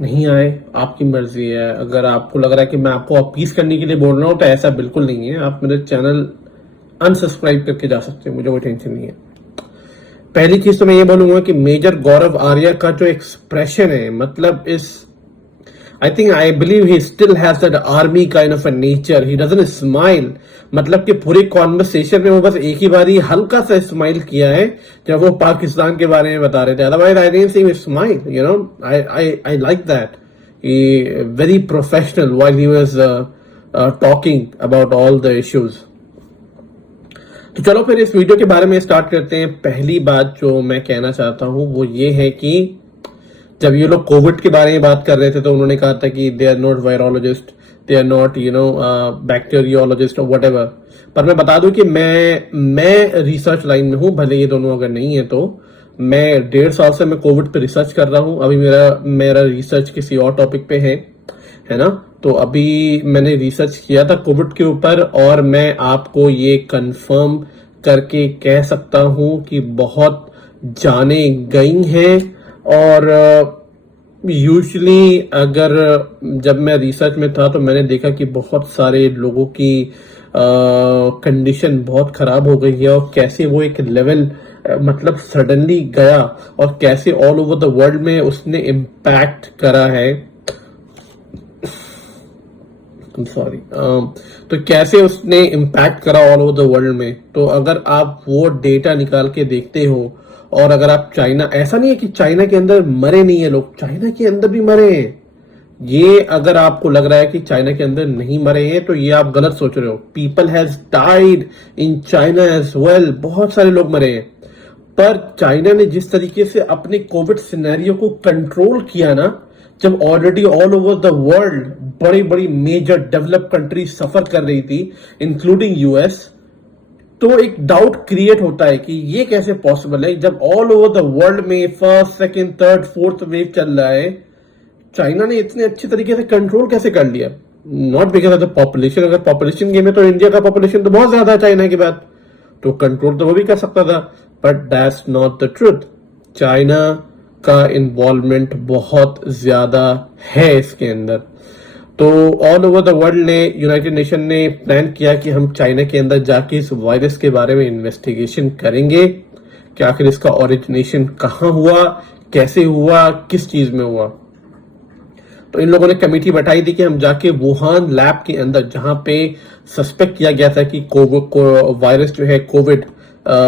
नहीं आए आपकी मर्जी है। अगर आपको लग रहा है कि मैं आपको अपीस करने के लिए बोल रहा हूं तो ऐसा बिल्कुल नहीं है। आप मेरे चैनल अनसब्सक्राइब करके जा सकते हैं, मुझे कोई टेंशन नहीं है। पहली चीज तो मैं ये बोलूंगा कि मेजर गौरव आर्या का जो एक्सप्रेशन है, मतलब I believe he still has that army kind of a nature. He doesn't smile. मतलब कि पूरी कॉन्वर्सेशन में वो बस एक ही बारी हल्का सा स्माइल किया है जब वो पाकिस्तान के बारे में बता रहे थे। Otherwise, I didn't see him smile. You know, I like that. He very professional while he was talking about all the issues. तो चलो फिर इस वीडियो के बारे में स्टार्ट करते हैं। पहली बात जो मैं कहना चाहता हूँ वो ये है कि जब ये लोग कोविड के बारे में बात कर रहे थे तो उन्होंने कहा था कि they are not virologists, they are not bacteriologists और वट एवर। पर मैं बता दूं कि मैं रिसर्च लाइन में हूं, भले ये दोनों अगर नहीं है तो मैं 1.5 साल से मैं कोविड पे रिसर्च कर रहा हूं। अभी मेरा रिसर्च किसी और टॉपिक पे है ना। तो अभी मैंने रिसर्च किया था कोविड के ऊपर, और मैं आपको ये कंफर्म करके कह सकता हूं कि बहुत जाने गई हैं। और यूजुअली अगर जब मैं रिसर्च में था तो मैंने देखा कि बहुत सारे लोगों की कंडीशन बहुत खराब हो गई है, और कैसे वो एक लेवल मतलब सडनली गया और कैसे ऑल ओवर द वर्ल्ड में उसने इम्पैक्ट करा है। सॉरी तो कैसे उसने इम्पैक्ट करा ऑल ओवर द वर्ल्ड में। तो अगर आप वो डेटा निकाल के देखते हो, और अगर आप चाइना, ऐसा नहीं है कि चाइना के अंदर मरे नहीं है लोग, चाइना के अंदर भी मरे हैं। ये अगर आपको लग रहा है कि चाइना के अंदर नहीं मरे हैं तो ये आप गलत सोच रहे हो। People has died in China as well, बहुत सारे लोग मरे हैं। पर चाइना ने जिस तरीके से अपने कोविड सिनेरियो को कंट्रोल किया ना, जब already all over the world बड़ी बड़ी मेजर डेवलप कंट्री सफर कर रही थी इंक्लूडिंग यूएस, तो एक डाउट क्रिएट होता है कि ये कैसे पॉसिबल है जब ऑल ओवर द वर्ल्ड में first, second, third, fourth wave चल रहा है, चाइना ने इतने अच्छे तरीके से कंट्रोल कैसे कर लिया। Not because of the population, अगर पॉपुलेशन गेम है तो इंडिया का पॉपुलेशन तो बहुत ज्यादा है चाइना के बाद, तो कंट्रोल तो वो भी कर सकता था। But that's not the truth. China का इन्वॉल्वमेंट बहुत ज्यादा है इसके अंदर। तो ऑल ओवर द वर्ल्ड ने, यूनाइटेड नेशन ने प्लान किया कि हम चाइना के अंदर जाके इस वायरस के बारे में इन्वेस्टिगेशन करेंगे कि आखिर इसका ओरिजिनेशन कहाँ हुआ, कैसे हुआ, किस चीज में हुआ। तो इन लोगों ने कमेटी बैठाई थी कि हम जाके वुहान लैब के अंदर, जहां पे सस्पेक्ट किया गया था कि कोविड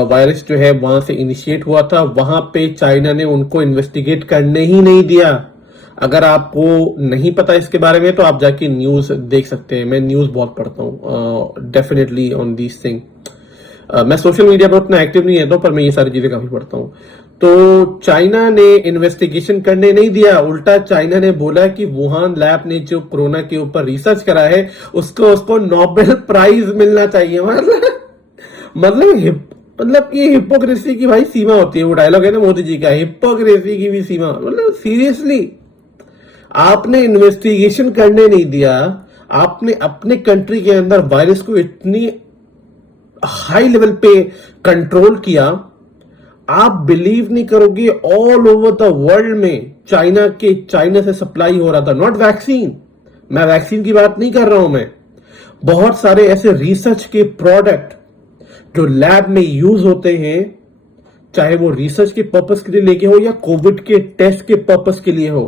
वायरस जो है वहां से इनिशिएट हुआ था, वहां पे चाइना ने उनको इन्वेस्टिगेट करने ही नहीं दिया। अगर आपको नहीं पता इसके बारे में तो आप जाके न्यूज देख सकते हैं। मैं न्यूज बहुत पढ़ता हूँ डेफिनेटली ऑन दीज थिंग। मैं सोशल मीडिया पर उतना एक्टिव नहीं है तो, पर मैं ये सारी चीजें काफी पढ़ता हूँ। तो चाइना ने इन्वेस्टिगेशन करने नहीं दिया, उल्टा चाइना ने बोला कि वुहान लैब ने जो कोरोना के ऊपर रिसर्च करा है उसको नोबेल प्राइज मिलना चाहिए। मतलब ये हिपोक्रेसी की भाई सीमा होती है। वो डायलॉग है ना मोदी जी का, हिपोक्रेसी की भी सीमा। मतलब सीरियसली आपने इन्वेस्टिगेशन करने नहीं दिया, आपने अपने कंट्री के अंदर वायरस को इतनी हाई लेवल पे कंट्रोल किया। आप बिलीव नहीं करोगे, ऑल ओवर द वर्ल्ड में चाइना से सप्लाई हो रहा था। नॉट वैक्सीन, मैं वैक्सीन की बात नहीं कर रहा हूं। मैं बहुत सारे ऐसे रिसर्च के प्रोडक्ट जो लैब में यूज होते हैं, चाहे वो रिसर्च के पर्पस के लिए लेके हो या कोविड के टेस्ट के पर्पस के लिए हो।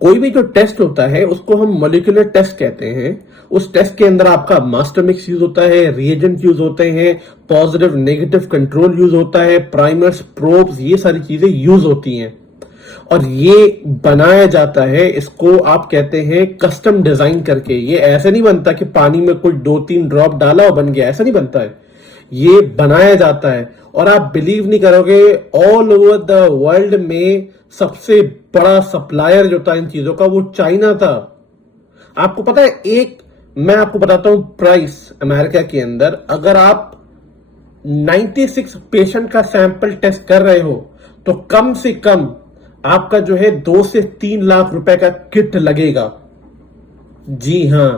कोई भी जो टेस्ट होता है उसको हम मॉलिक्यूलर टेस्ट कहते हैं। उस टेस्ट के अंदर आपका मास्टर मिक्स यूज होता है, रिएजेंट यूज होते हैं, पॉजिटिव नेगेटिव कंट्रोल यूज होता है, प्राइमर्स, प्रोब्स, ये सारी चीजें यूज होती हैं और ये बनाया जाता है। इसको आप कहते हैं कस्टम डिजाइन करके। ये ऐसे नहीं बनता कि पानी में कुछ 2-3 ड्रॉप डाला और बन गया, ऐसा नहीं बनता है। ये बनाया जाता है और आप बिलीव नहीं करोगे, ऑल ओवर द वर्ल्ड में सबसे बड़ा सप्लायर जो था इन चीजों का वो चाइना था। आपको पता है, मैं आपको बताता हूं प्राइस अमेरिका के अंदर, अगर आप 96 पेशेंट का सैंपल टेस्ट कर रहे हो तो कम से कम आपका जो है 2 से 3 लाख रुपए का किट लगेगा। जी हां,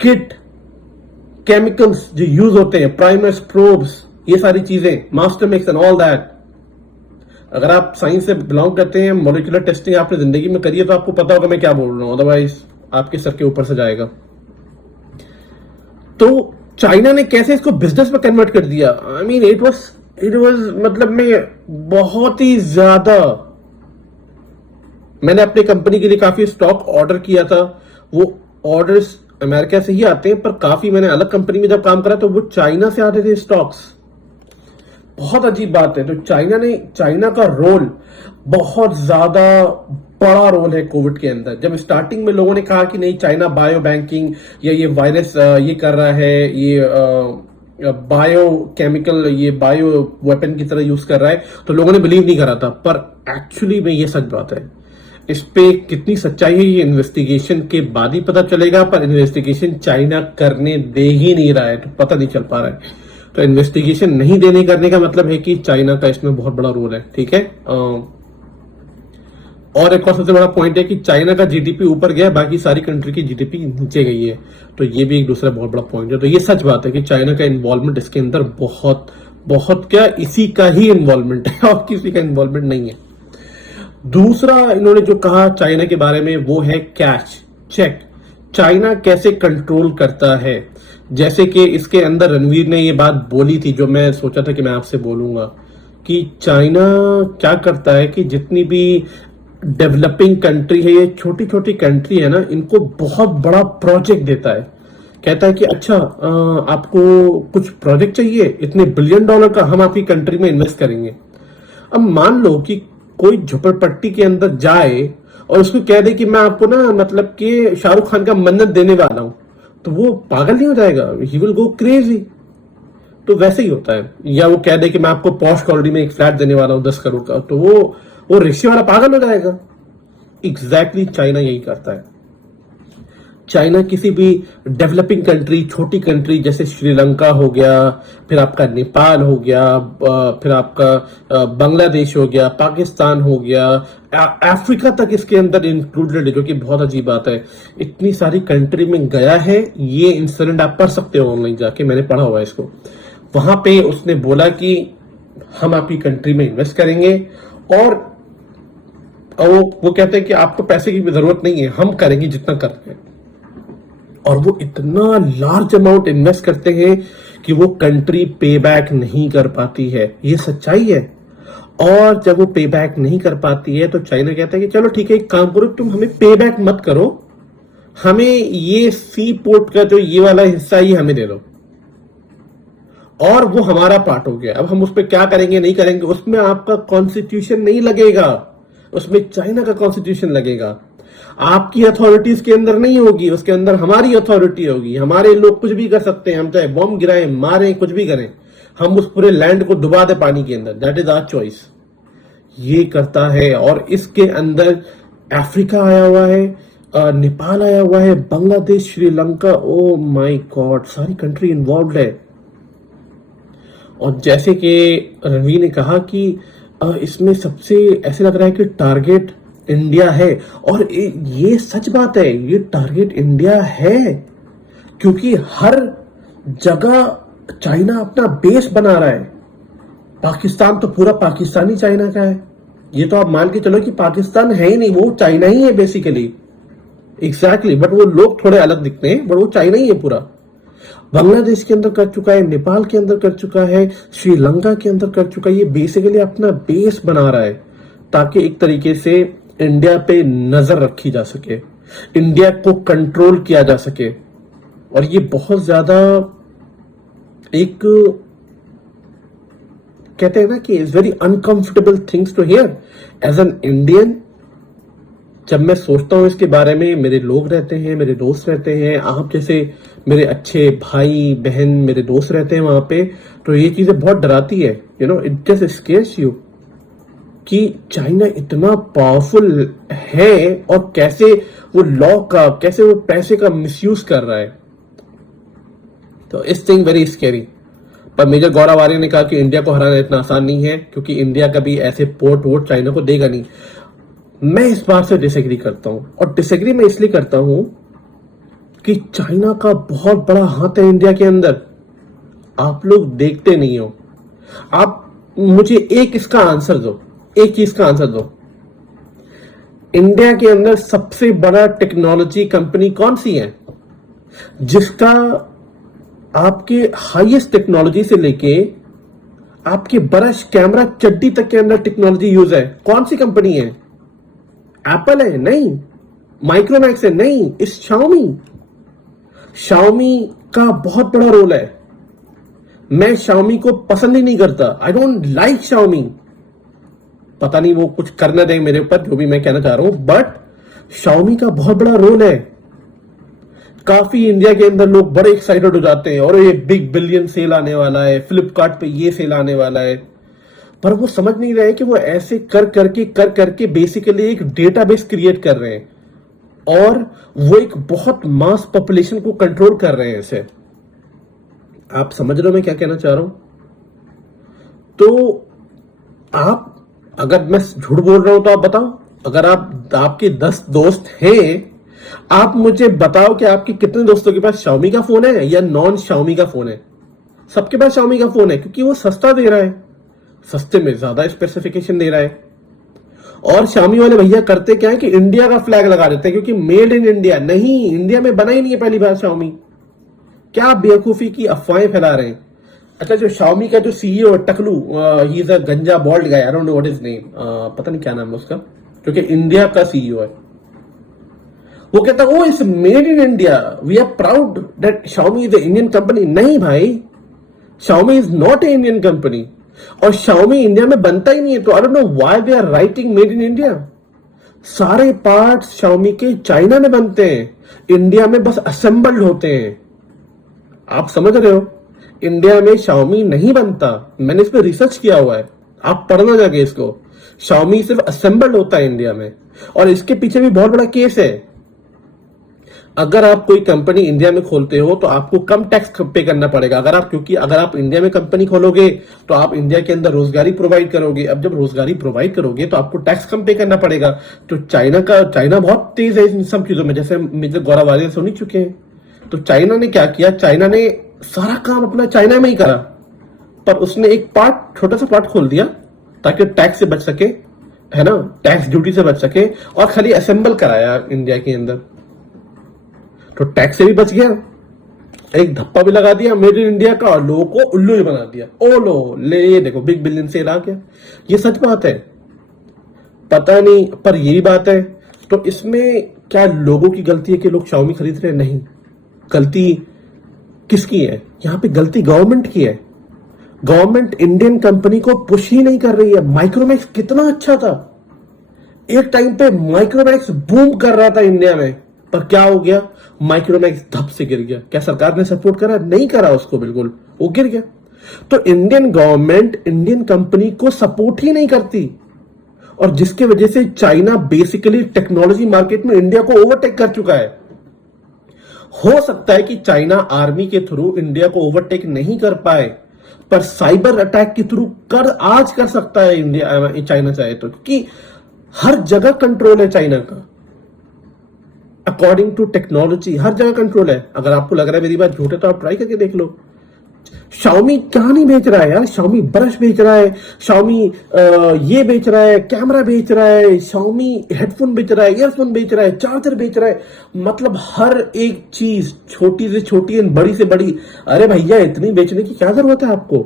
किट, केमिकल्स जो यूज होते हैं, प्राइमर्स, प्रोब्स, ये सारी चीजें, master mix and all that. अगर आप साइंस से बिलोंग करते हैं, मॉलिक्यूलर टेस्टिंग आपने जिंदगी में करी है तो आपको पता होगा मैं क्या बोल रहा हूं, अदरवाइज आपके सर के ऊपर से जाएगा। तो चाइना ने कैसे इसको बिजनेस में कन्वर्ट कर दिया। आई मीन इट वाज मतलब में बहुत ही ज्यादा। मैंने अपनी कंपनी के लिए काफी स्टॉक ऑर्डर किया था। वो ऑर्डर्स अमेरिका से ही आते हैं, पर काफी मैंने अलग कंपनी में जब काम करा तो वो चाइना से आते थे स्टॉक्स। बहुत अजीब बात है। तो चाइना का रोल बहुत ज्यादा बड़ा रोल है कोविड के अंदर। जब स्टार्टिंग में लोगों ने कहा कि नहीं, चाइना बायो बैंकिंग या ये वायरस ये कर रहा है, ये बायो केमिकल, ये बायो वेपन की तरह यूज कर रहा है, तो लोगों ने बिलीव नहीं करा था। पर एक्चुअली में ये सच बात है। इस पे कितनी सच्चाई है ये इन्वेस्टिगेशन के बाद ही पता चलेगा, पर इन्वेस्टिगेशन चाइना करने दे ही नहीं रहा है, तो पता नहीं चल पा रहा है। तो इन्वेस्टिगेशन नहीं देने करने का मतलब है कि चाइना का इसमें बहुत बड़ा रोल है। ठीक है। और एक और सबसे बड़ा पॉइंट है कि चाइना का जीडीपी ऊपर गया, बाकी सारी कंट्री की जीडीपी नीचे गई है। तो ये भी एक दूसरा बहुत बड़ा पॉइंट है। तो ये सच बात है कि चाइना का इन्वॉल्वमेंट इसके अंदर बहुत क्या, इसी का ही इन्वॉल्वमेंट है और किसी का इन्वॉल्वमेंट नहीं है। दूसरा इन्होंने जो कहा चाइना के बारे में वो है कैश, चेक। चाइना कैसे कंट्रोल करता है, जैसे कि इसके अंदर रणवीर ने ये बात बोली थी जो मैं सोचा था कि मैं आपसे बोलूंगा, कि चाइना क्या करता है कि जितनी भी डेवलपिंग कंट्री है, ये छोटी छोटी कंट्री है ना, इनको बहुत बड़ा प्रोजेक्ट देता है। कहता है कि अच्छा आपको कुछ प्रोजेक्ट चाहिए, इतने $1 बिलियन का हम आपकी कंट्री में इन्वेस्ट करेंगे। अब मान लो कि कोई झोपड़पट्टी के अंदर जाए और उसको कह दे कि मैं आपको ना मतलब कि शाहरुख खान का मन्नत देने वाला हूं, तो वो पागल नहीं हो जाएगा, ही विल गो क्रेजी। तो वैसे ही होता है। या वो कह दे कि मैं आपको पॉश कॉलोनी में एक फ्लैट देने वाला हूं 10 करोड़ का, तो वो रिक्शे वाला पागल हो जाएगा। एग्जैक्टली चाइना यही करता है। चाइना किसी भी डेवलपिंग कंट्री, छोटी कंट्री जैसे श्रीलंका हो गया, फिर आपका नेपाल हो गया, फिर आपका बांग्लादेश हो गया, पाकिस्तान हो गया, अफ्रीका तक इसके अंदर इंक्लूडेड है, जो कि बहुत अजीब बात है। इतनी सारी कंट्री में गया है। ये इंसिडेंट आप पढ़ सकते हो ऑनलाइन जाके, मैंने पढ़ा हुआ है इसको। वहां पे उसने बोला कि हम आपकी कंट्री में इन्वेस्ट करेंगे और वो कहते हैं कि आपको पैसे की भी जरूरत नहीं है, हम करेंगे जितना कर रहे हैं। और वो इतना लार्ज अमाउंट इन्वेस्ट करते हैं कि वो कंट्री पे बैक नहीं कर पाती है। ये सच्चाई है। और जब वो पे बैक नहीं कर पाती है तो चाइना कहता है कि चलो ठीक है, एक काम करो, तुम हमें पे बैक मत करो, हमें ये सी पोर्ट का जो ये वाला हिस्सा ही हमें दे दो, और वो हमारा पार्ट हो गया। अब हम उस पर क्या करेंगे नहीं करेंगे, उसमें आपका कॉन्स्टिट्यूशन नहीं लगेगा, उसमें चाइना का कॉन्स्टिट्यूशन लगेगा। आपकी अथॉरिटीज के अंदर नहीं होगी, उसके अंदर हमारी अथॉरिटी होगी। हमारे लोग कुछ भी कर सकते हैं, हम चाहे बॉम्ब गिराएं, मारें, कुछ भी करें, हम उस पूरे लैंड को डुबा दे पानी के अंदर। That is our choice. ये करता है। और इसके अंदर अफ्रीका आया हुआ है, नेपाल आया हुआ है, Bangladesh, Sri Lanka, oh my God, सारी कंट्री इन्वॉल्व है। और जैसे कि रणवीर ने कहा कि इसमें सबसे ऐसे लग रहा है कि टारगेट इंडिया है, और ये सच बात है, ये टारगेट इंडिया है, क्योंकि हर जगह चाइना अपना बेस बना रहा है। पाकिस्तान तो पूरा पाकिस्तानी चाइना का है। ये तो आप मान के चलो कि पाकिस्तान है ही नहीं, वो चाइना ही है बेसिकली। एग्जैक्टली। बट वो लोग थोड़े अलग दिखते हैं, बट वो चाइना ही है पूरा। बांग्लादेश के अंदर कर चुका है, नेपाल के अंदर कर चुका है, श्रीलंका के अंदर कर चुका है। ये बेसिकली अपना बेस बना रहा है ताकि एक तरीके से इंडिया पे नजर रखी जा सके, इंडिया को कंट्रोल किया जा सके। और ये बहुत ज्यादा एक कहते हैं ना कि it's very uncomfortable things to hear as an Indian. जब मैं सोचता हूं इसके बारे में, मेरे लोग रहते हैं, मेरे दोस्त रहते हैं, आप जैसे मेरे अच्छे भाई बहन मेरे दोस्त रहते हैं वहां पे, तो ये चीजें बहुत डराती है। You know, it just scares you कि चाइना इतना पावरफुल है और कैसे वो लॉ का, कैसे वो पैसे का मिसयूज कर रहा है। तो इस थिंग वेरी स्केरी। पर मेजर गौरव आर्य ने कहा कि इंडिया को हराना इतना आसान नहीं है, क्योंकि इंडिया कभी ऐसे पोर्ट वोट चाइना को देगा नहीं। मैं इस बात से डिसएग्री करता हूं, और डिसएग्री मैं इसलिए करता हूं कि चाइना का बहुत बड़ा हाथ है इंडिया के अंदर। आप लोग देखते नहीं हो। आप मुझे एक इसका आंसर दो, एक चीज का आंसर दो। इंडिया के अंदर सबसे बड़ा टेक्नोलॉजी कंपनी कौन सी है जिसका आपके हाईएस्ट टेक्नोलॉजी से लेके आपके ब्रश कैमरा चड्डी तक के अंदर टेक्नोलॉजी यूज है? कौन सी कंपनी है? एप्पल है? नहीं। माइक्रोमैक्स है? नहीं। इस शाओमी का बहुत बड़ा रोल है। मैं शाओमी को पसंद ही नहीं करता। I don't like Xiaomi. पता नहीं वो कुछ करना दें मेरे ऊपर, जो भी मैं कहना चाह रहा हूं, बट शाओमी का बहुत बड़ा रोल है। काफी इंडिया के अंदर लोग बड़े एक्साइटेड हो जाते हैं, और ये बिग बिलियन सेल आने वाला है, फ्लिपकार्ट पे ये सेल आने वाला है। पर वो समझ नहीं रहे कि वो ऐसे कर करके बेसिकली एक डेटाबेस क्रिएट कर रहे हैं, और वो एक बहुत मास पॉपुलेशन को कंट्रोल कर रहे हैं ऐसे। आप समझ रहे हो मैं क्या कहना चाह रहा हूं? तो आप, अगर मैं झूठ बोल रहा हूं तो आप बताओ। अगर आपके 10 दोस्त हैं, आप मुझे बताओ कि आपके कितने दोस्तों के पास शाओमी का फोन है या नॉन शाओमी का फोन है? सबके पास शाओमी का फोन है, क्योंकि वो सस्ता दे रहा है, सस्ते में ज्यादा स्पेसिफिकेशन दे रहा है। और शाओमी वाले भैया करते क्या है कि इंडिया का फ्लैग लगा देते हैं, क्योंकि मेड इन इंडिया। नहीं, इंडिया में बना ही नहीं है पहली बार शाओमी। क्या बेवकूफी की अफवाहें फैला रहे हैं। अच्छा, जो शाओमी का जो सीईओ है टकलू, ही इज अ गंजा bald guy, I don't know what is name, पता नहीं क्या नाम है उसका, क्योंकि इंडिया का सीईओ है। वो कहता है, oh it's made in India, we are proud that Xiaomi is a Indian company. नहीं भाई, Xiaomi is not a Indian company, और शाओमी इंडिया में बनता ही नहीं है। तो I don't know why they are writing made in India. सारे पार्ट्स शाओमी के चाइना में बनते हैं, इंडिया में बस असेंबल्ड होते हैं। आप समझ रहे हो? इंडिया में शाओमी नहीं बनता। मैंने इस पर रिसर्च किया हुआ है, आप पढ़ना जाके इसको। शाओमी सिर्फ असेंबल्ड होता है इंडिया में, और इसके पीछे भी बहुत बड़ा केस है। अगर आप कोई कंपनी इंडिया में खोलते हो तो आपको कम टैक्स पे करना पड़ेगा। क्योंकि अगर आप इंडिया में कंपनी खोलोगे तो आप इंडिया के अंदर रोजगारी प्रोवाइड करोगे। अब जब रोजगारी प्रोवाइड करोगे तो आपको टैक्स कम पे करना पड़ेगा। तो चाइना बहुत तेज है इन सब चीजों में, जैसे मेजर गौरव आर्य सुन ही चुके हैं। तो चाइना ने क्या किया, चाइना ने सारा काम अपना चाइना में ही करा, पर उसने एक छोटा सा पार्ट खोल दिया ताकि टैक्स से बच सके, है ना, टैक्स ड्यूटी से बच सके, और खाली असेंबल कराया इंडिया के अंदर। तो टैक्स से भी बच गया, एक धप्पा भी लगा दिया मेड इन इंडिया का, और लोगों को उल्लू ही बना दिया। ओ लो ले, ये देखो बिग बिलियन सेल आ गया। ये सच बात है, पता नहीं, पर यही बात है। तो इसमें क्या लोगों की गलती है कि लोग शाओमी खरीद रहे हैं? नहीं, गलती किसकी है? यहां पे गलती गवर्नमेंट की है। गवर्नमेंट इंडियन कंपनी को पुश ही नहीं कर रही है। माइक्रोमैक्स कितना अच्छा था, एक टाइम पे माइक्रोमैक्स बूम कर रहा था इंडिया में, पर क्या हो गया, माइक्रोमैक्स धप से गिर गया। क्या सरकार ने सपोर्ट करा? नहीं करा उसको, बिल्कुल वो गिर गया। तो इंडियन गवर्नमेंट इंडियन कंपनी को सपोर्ट ही नहीं करती, और जिसके वजह से चाइना बेसिकली टेक्नोलॉजी मार्केट में इंडिया को ओवरटेक कर चुका है। हो सकता है कि चाइना आर्मी के थ्रू इंडिया को ओवरटेक नहीं कर पाए, पर साइबर अटैक के थ्रू आज कर सकता है इंडिया, चाइना चाहे तो, क्योंकि हर जगह कंट्रोल है चाइना का। अकॉर्डिंग टू टेक्नोलॉजी हर जगह कंट्रोल है। अगर आपको लग रहा है मेरी बात झूठ है तो आप ट्राई करके देख लो। शाओमी क्या नहीं बेच रहा है यार, शाओमी ब्रश बेच रहा है, शाओमी ये बेच रहा है, कैमरा बेच रहा है, शाओमी हेडफोन बेच रहा है, ईयरफोन बेच रहा है, चार्जर बेच रहा है, मतलब हर एक चीज छोटी से छोटी और बड़ी से बड़ी। अरे भैया इतनी बेचने की क्या जरूरत है आपको?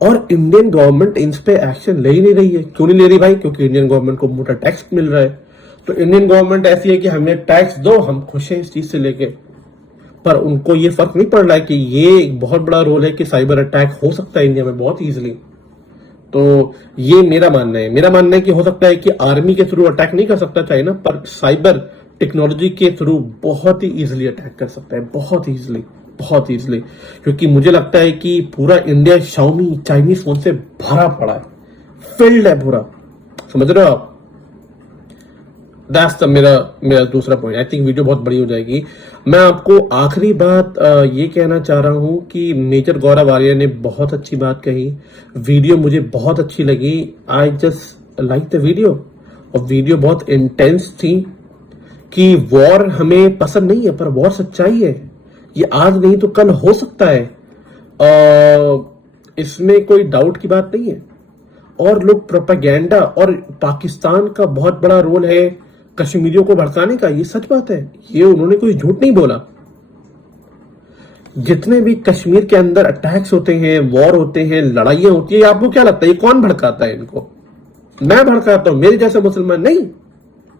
और इंडियन गवर्नमेंट इन पे एक्शन ले ही नहीं रही है। क्यों नहीं ले रही भाई? क्योंकि इंडियन गवर्नमेंट को मोटा टैक्स मिल रहा है। तो इंडियन गवर्नमेंट ऐसी है कि हमें टैक्स दो, हम खुश हैं इस चीज से लेके, पर उनको ये फर्क नहीं पड़ रहा है कि ये एक बहुत बड़ा रोल है कि साइबर अटैक हो सकता है इंडिया में बहुत इजीली। तो ये मेरा मानना है। मेरा मानना है कि हो सकता है कि आर्मी के थ्रू अटैक नहीं कर सकता चाइना, पर साइबर टेक्नोलॉजी के थ्रू बहुत ही इजीली अटैक कर सकता है, बहुत इजीली, बहुत इजीली। क्योंकि मुझे लगता है कि पूरा इंडिया शाओमी चाइनीज फोन से भरा पड़ा है, फिल्ड है पूरा, समझ रहे हो आप? दैट्स मेरा दूसरा पॉइंट। आई थिंक वीडियो बहुत बड़ी हो जाएगी। मैं आपको आखिरी बात ये कहना चाह रहा हूं कि मेजर गौरव आर्य ने बहुत अच्छी बात कही, वीडियो मुझे बहुत अच्छी लगी। I just like the video, और वीडियो बहुत इंटेंस थी कि वॉर हमें पसंद नहीं है, पर वॉर सच्चाई है, ये आज नहीं तो कल हो सकता है, इसमें कोई डाउट की बात नहीं है। और लोग प्रोपेगेंडा, और पाकिस्तान का बहुत बड़ा रोल है कश्मीरियों को भड़काने का, ये सच बात है, ये उन्होंने कोई झूठ नहीं बोला। जितने भी कश्मीर के अंदर अटैक्स होते हैं, वॉर होते हैं, लड़ाइयां होती है, आपको क्या लगता है ये कौन भड़काता है इनको? मैं भड़काता हूं, मेरे जैसे मुसलमान नहीं?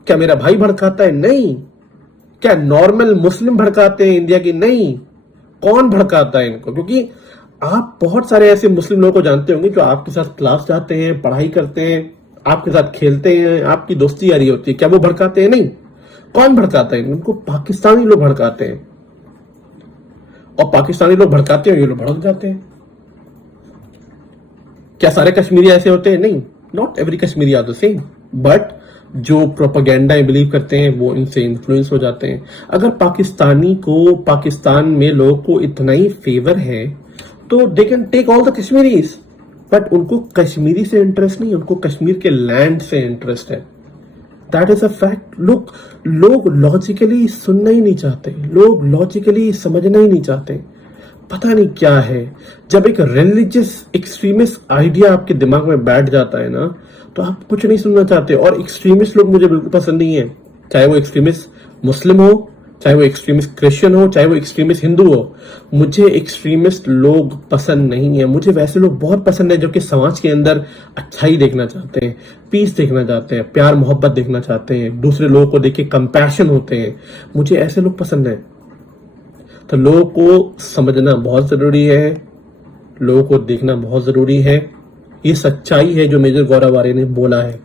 क्या मेरा भाई भड़काता है? नहीं। क्या नॉर्मल मुस्लिम भड़काते हैं इंडिया की? नहीं। कौन भड़काता है इनको? क्योंकि आप बहुत सारे ऐसे मुस्लिम लोगों को जानते होंगे जो आपके साथ क्लास जाते हैं, पढ़ाई करते हैं, आपके साथ खेलते हैं, आपकी दोस्ती यारी होती है, क्या वो भड़काते हैं? नहीं। कौन भड़काता है इनको? पाकिस्तानी लोग भड़काते हैं, और पाकिस्तानी लोग भड़काते हैं, ये लोग भड़क जाते हैं। क्या सारे कश्मीरी ऐसे होते हैं? नहीं, not every Kashmiri are the same, but जो प्रोपेगेंडा बिलीव करते हैं वो इनसे इन्फ्लुएंस हो जाते हैं। अगर पाकिस्तानी को, पाकिस्तान में लोगों को इतना ही फेवर है तो they can take all the Kashmiris, but उनको कश्मीरी से इंटरेस्ट नहीं, उनको कश्मीर के लैंड से इंटरेस्ट है। That is a fact. लोग लॉजिकली सुनना ही नहीं चाहते, लोग लॉजिकली समझना ही नहीं चाहते। पता नहीं क्या है, जब एक रिलीजियस एक्सट्रीमिस्ट आइडिया आपके दिमाग में बैठ जाता है ना, तो आप कुछ नहीं सुनना चाहते। और एक्सट्रीमिस्ट लोग मुझे बिल्कुल पसंद नहीं है, चाहे वो एक्सट्रीमिस्ट मुस्लिम हो, चाहे वो एक्सट्रीमिस्ट क्रिश्चियन हो, चाहे वो एक्सट्रीमिस्ट हिंदू हो। मुझे एक्सट्रीमिस्ट लोग पसंद नहीं है। मुझे वैसे लोग बहुत पसंद है जो कि समाज के अंदर अच्छाई देखना चाहते हैं, पीस देखना चाहते हैं, प्यार मोहब्बत देखना चाहते हैं, दूसरे लोगों को देख के कंपैशन होते हैं। मुझे ऐसे लोग पसंद है। तो लोगों को समझना बहुत जरूरी है, लोगों को देखना बहुत जरूरी है। ये सच्चाई है जो मेजर गौरव आर्य ने बोला है।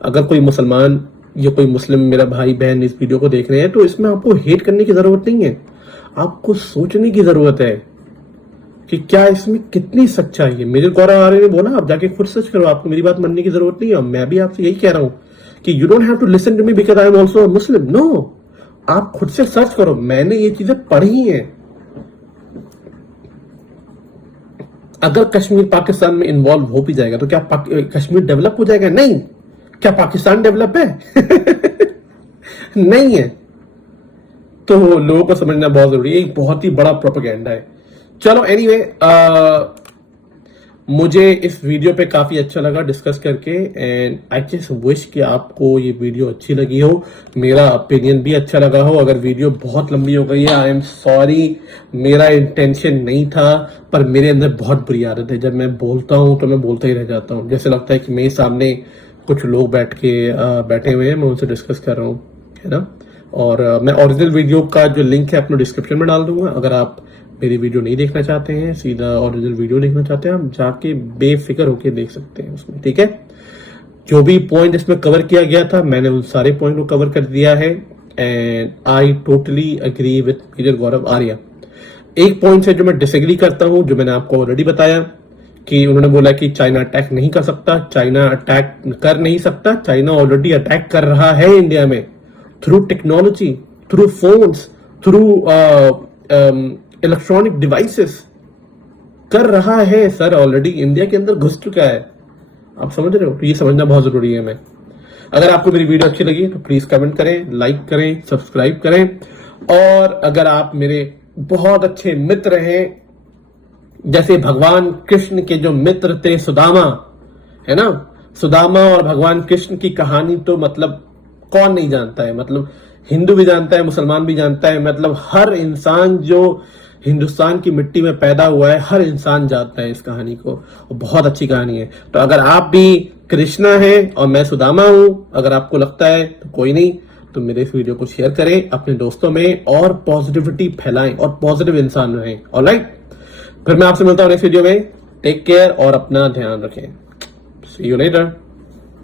अगर कोई मुसलमान या कोई मुस्लिम मेरा भाई बहन इस वीडियो को देख रहे हैं तो इसमें आपको हेट करने की जरूरत नहीं है, आपको सोचने की जरूरत है कि क्या इसमें कितनी सच्चाई है। मेजर गौरव आर्य ने बोला, आप जाके खुद सर्च करो, आपको मेरी बात मानने की जरूरत नहीं है। मैं भी आपसे यही कह रहा हूं कि you don't have to listen to me because I am also a Muslim. No, आप खुद से सर्च करो। मैंने ये चीजें पढ़ी हैं। अगर कश्मीर पाकिस्तान में इन्वॉल्व हो भी जाएगा तो क्या कश्मीर डेवलप हो जाएगा? नहीं। क्या पाकिस्तान डेवलप है? नहीं है। तो लोगों को समझना बहुत जरूरी है, एक बहुत ही बड़ा प्रोपेगेंडा है। चलो एनीवे, मुझे इस वीडियो पे काफी अच्छा लगा डिस्कस करके, एंड आई जस्ट विश कि आपको ये वीडियो अच्छी लगी हो, मेरा ओपिनियन भी अच्छा लगा हो। अगर वीडियो बहुत लंबी हो गई है, आई एम सॉरी, मेरा इंटेंशन नहीं था, पर मेरे अंदर बहुत बुरी आदत है, जब मैं बोलता हूं तो मैं बोलता ही रह जाता हूं। जैसे लगता है कि मेरे सामने कुछ लोग बैठे हुए हैं, मैं उनसे डिस्कस कर रहा हूँ, है ना। और मैं ओरिजिनल वीडियो का जो लिंक है अपने डिस्क्रिप्शन में डाल दूंगा। अगर आप मेरी वीडियो नहीं देखना चाहते हैं, सीधा ओरिजिनल वीडियो देखना चाहते हैं, आप जाके बेफिक्र होके देख सकते हैं उसमें, ठीक है। जो भी पॉइंट इसमें कवर किया गया था, मैंने उन सारे पॉइंट को कवर कर दिया है, and I totally agree with Major Gaurav Arya. एक पॉइंट से जो मैं डिसएग्री करता हूं, जो मैंने आपको ऑलरेडी बताया कि उन्होंने बोला कि चाइना अटैक नहीं कर सकता। चाइना अटैक कर नहीं सकता, चाइना ऑलरेडी अटैक कर रहा है इंडिया में through technology, through phones, through electronic devices कर रहा है सर, ऑलरेडी इंडिया के अंदर घुस चुका है। आप समझ रहे हो? तो ये समझना बहुत जरूरी है। मैं, अगर आपको मेरी वीडियो अच्छी लगी तो प्लीज कमेंट करें, लाइक करें, सब्सक्राइब करें, और अगर आप मेरे बहुत अच्छे मित्र हैं जैसे भगवान कृष्ण के जो मित्र थे सुदामा, है ना, सुदामा और भगवान कृष्ण की कहानी तो मतलब कौन नहीं जानता है, मतलब हिंदू भी जानता है, मुसलमान भी जानता है, मतलब हर इंसान जो हिंदुस्तान की मिट्टी में पैदा हुआ है, हर इंसान जानता है इस कहानी को, और बहुत अच्छी कहानी है। तो अगर आप भी कृष्णा हैं और मैं सुदामा हूं, अगर आपको लगता है तो कोई नहीं, तो मेरे इस वीडियो को शेयर करें अपने दोस्तों में और पॉजिटिविटी फैलाएं और पॉजिटिव इंसान रहें। ऑलराइट, फिर मैं आपसे मिलता हूं नेक्स्ट वीडियो में। टेक केयर और अपना ध्यान रखें। सी यू लेटर।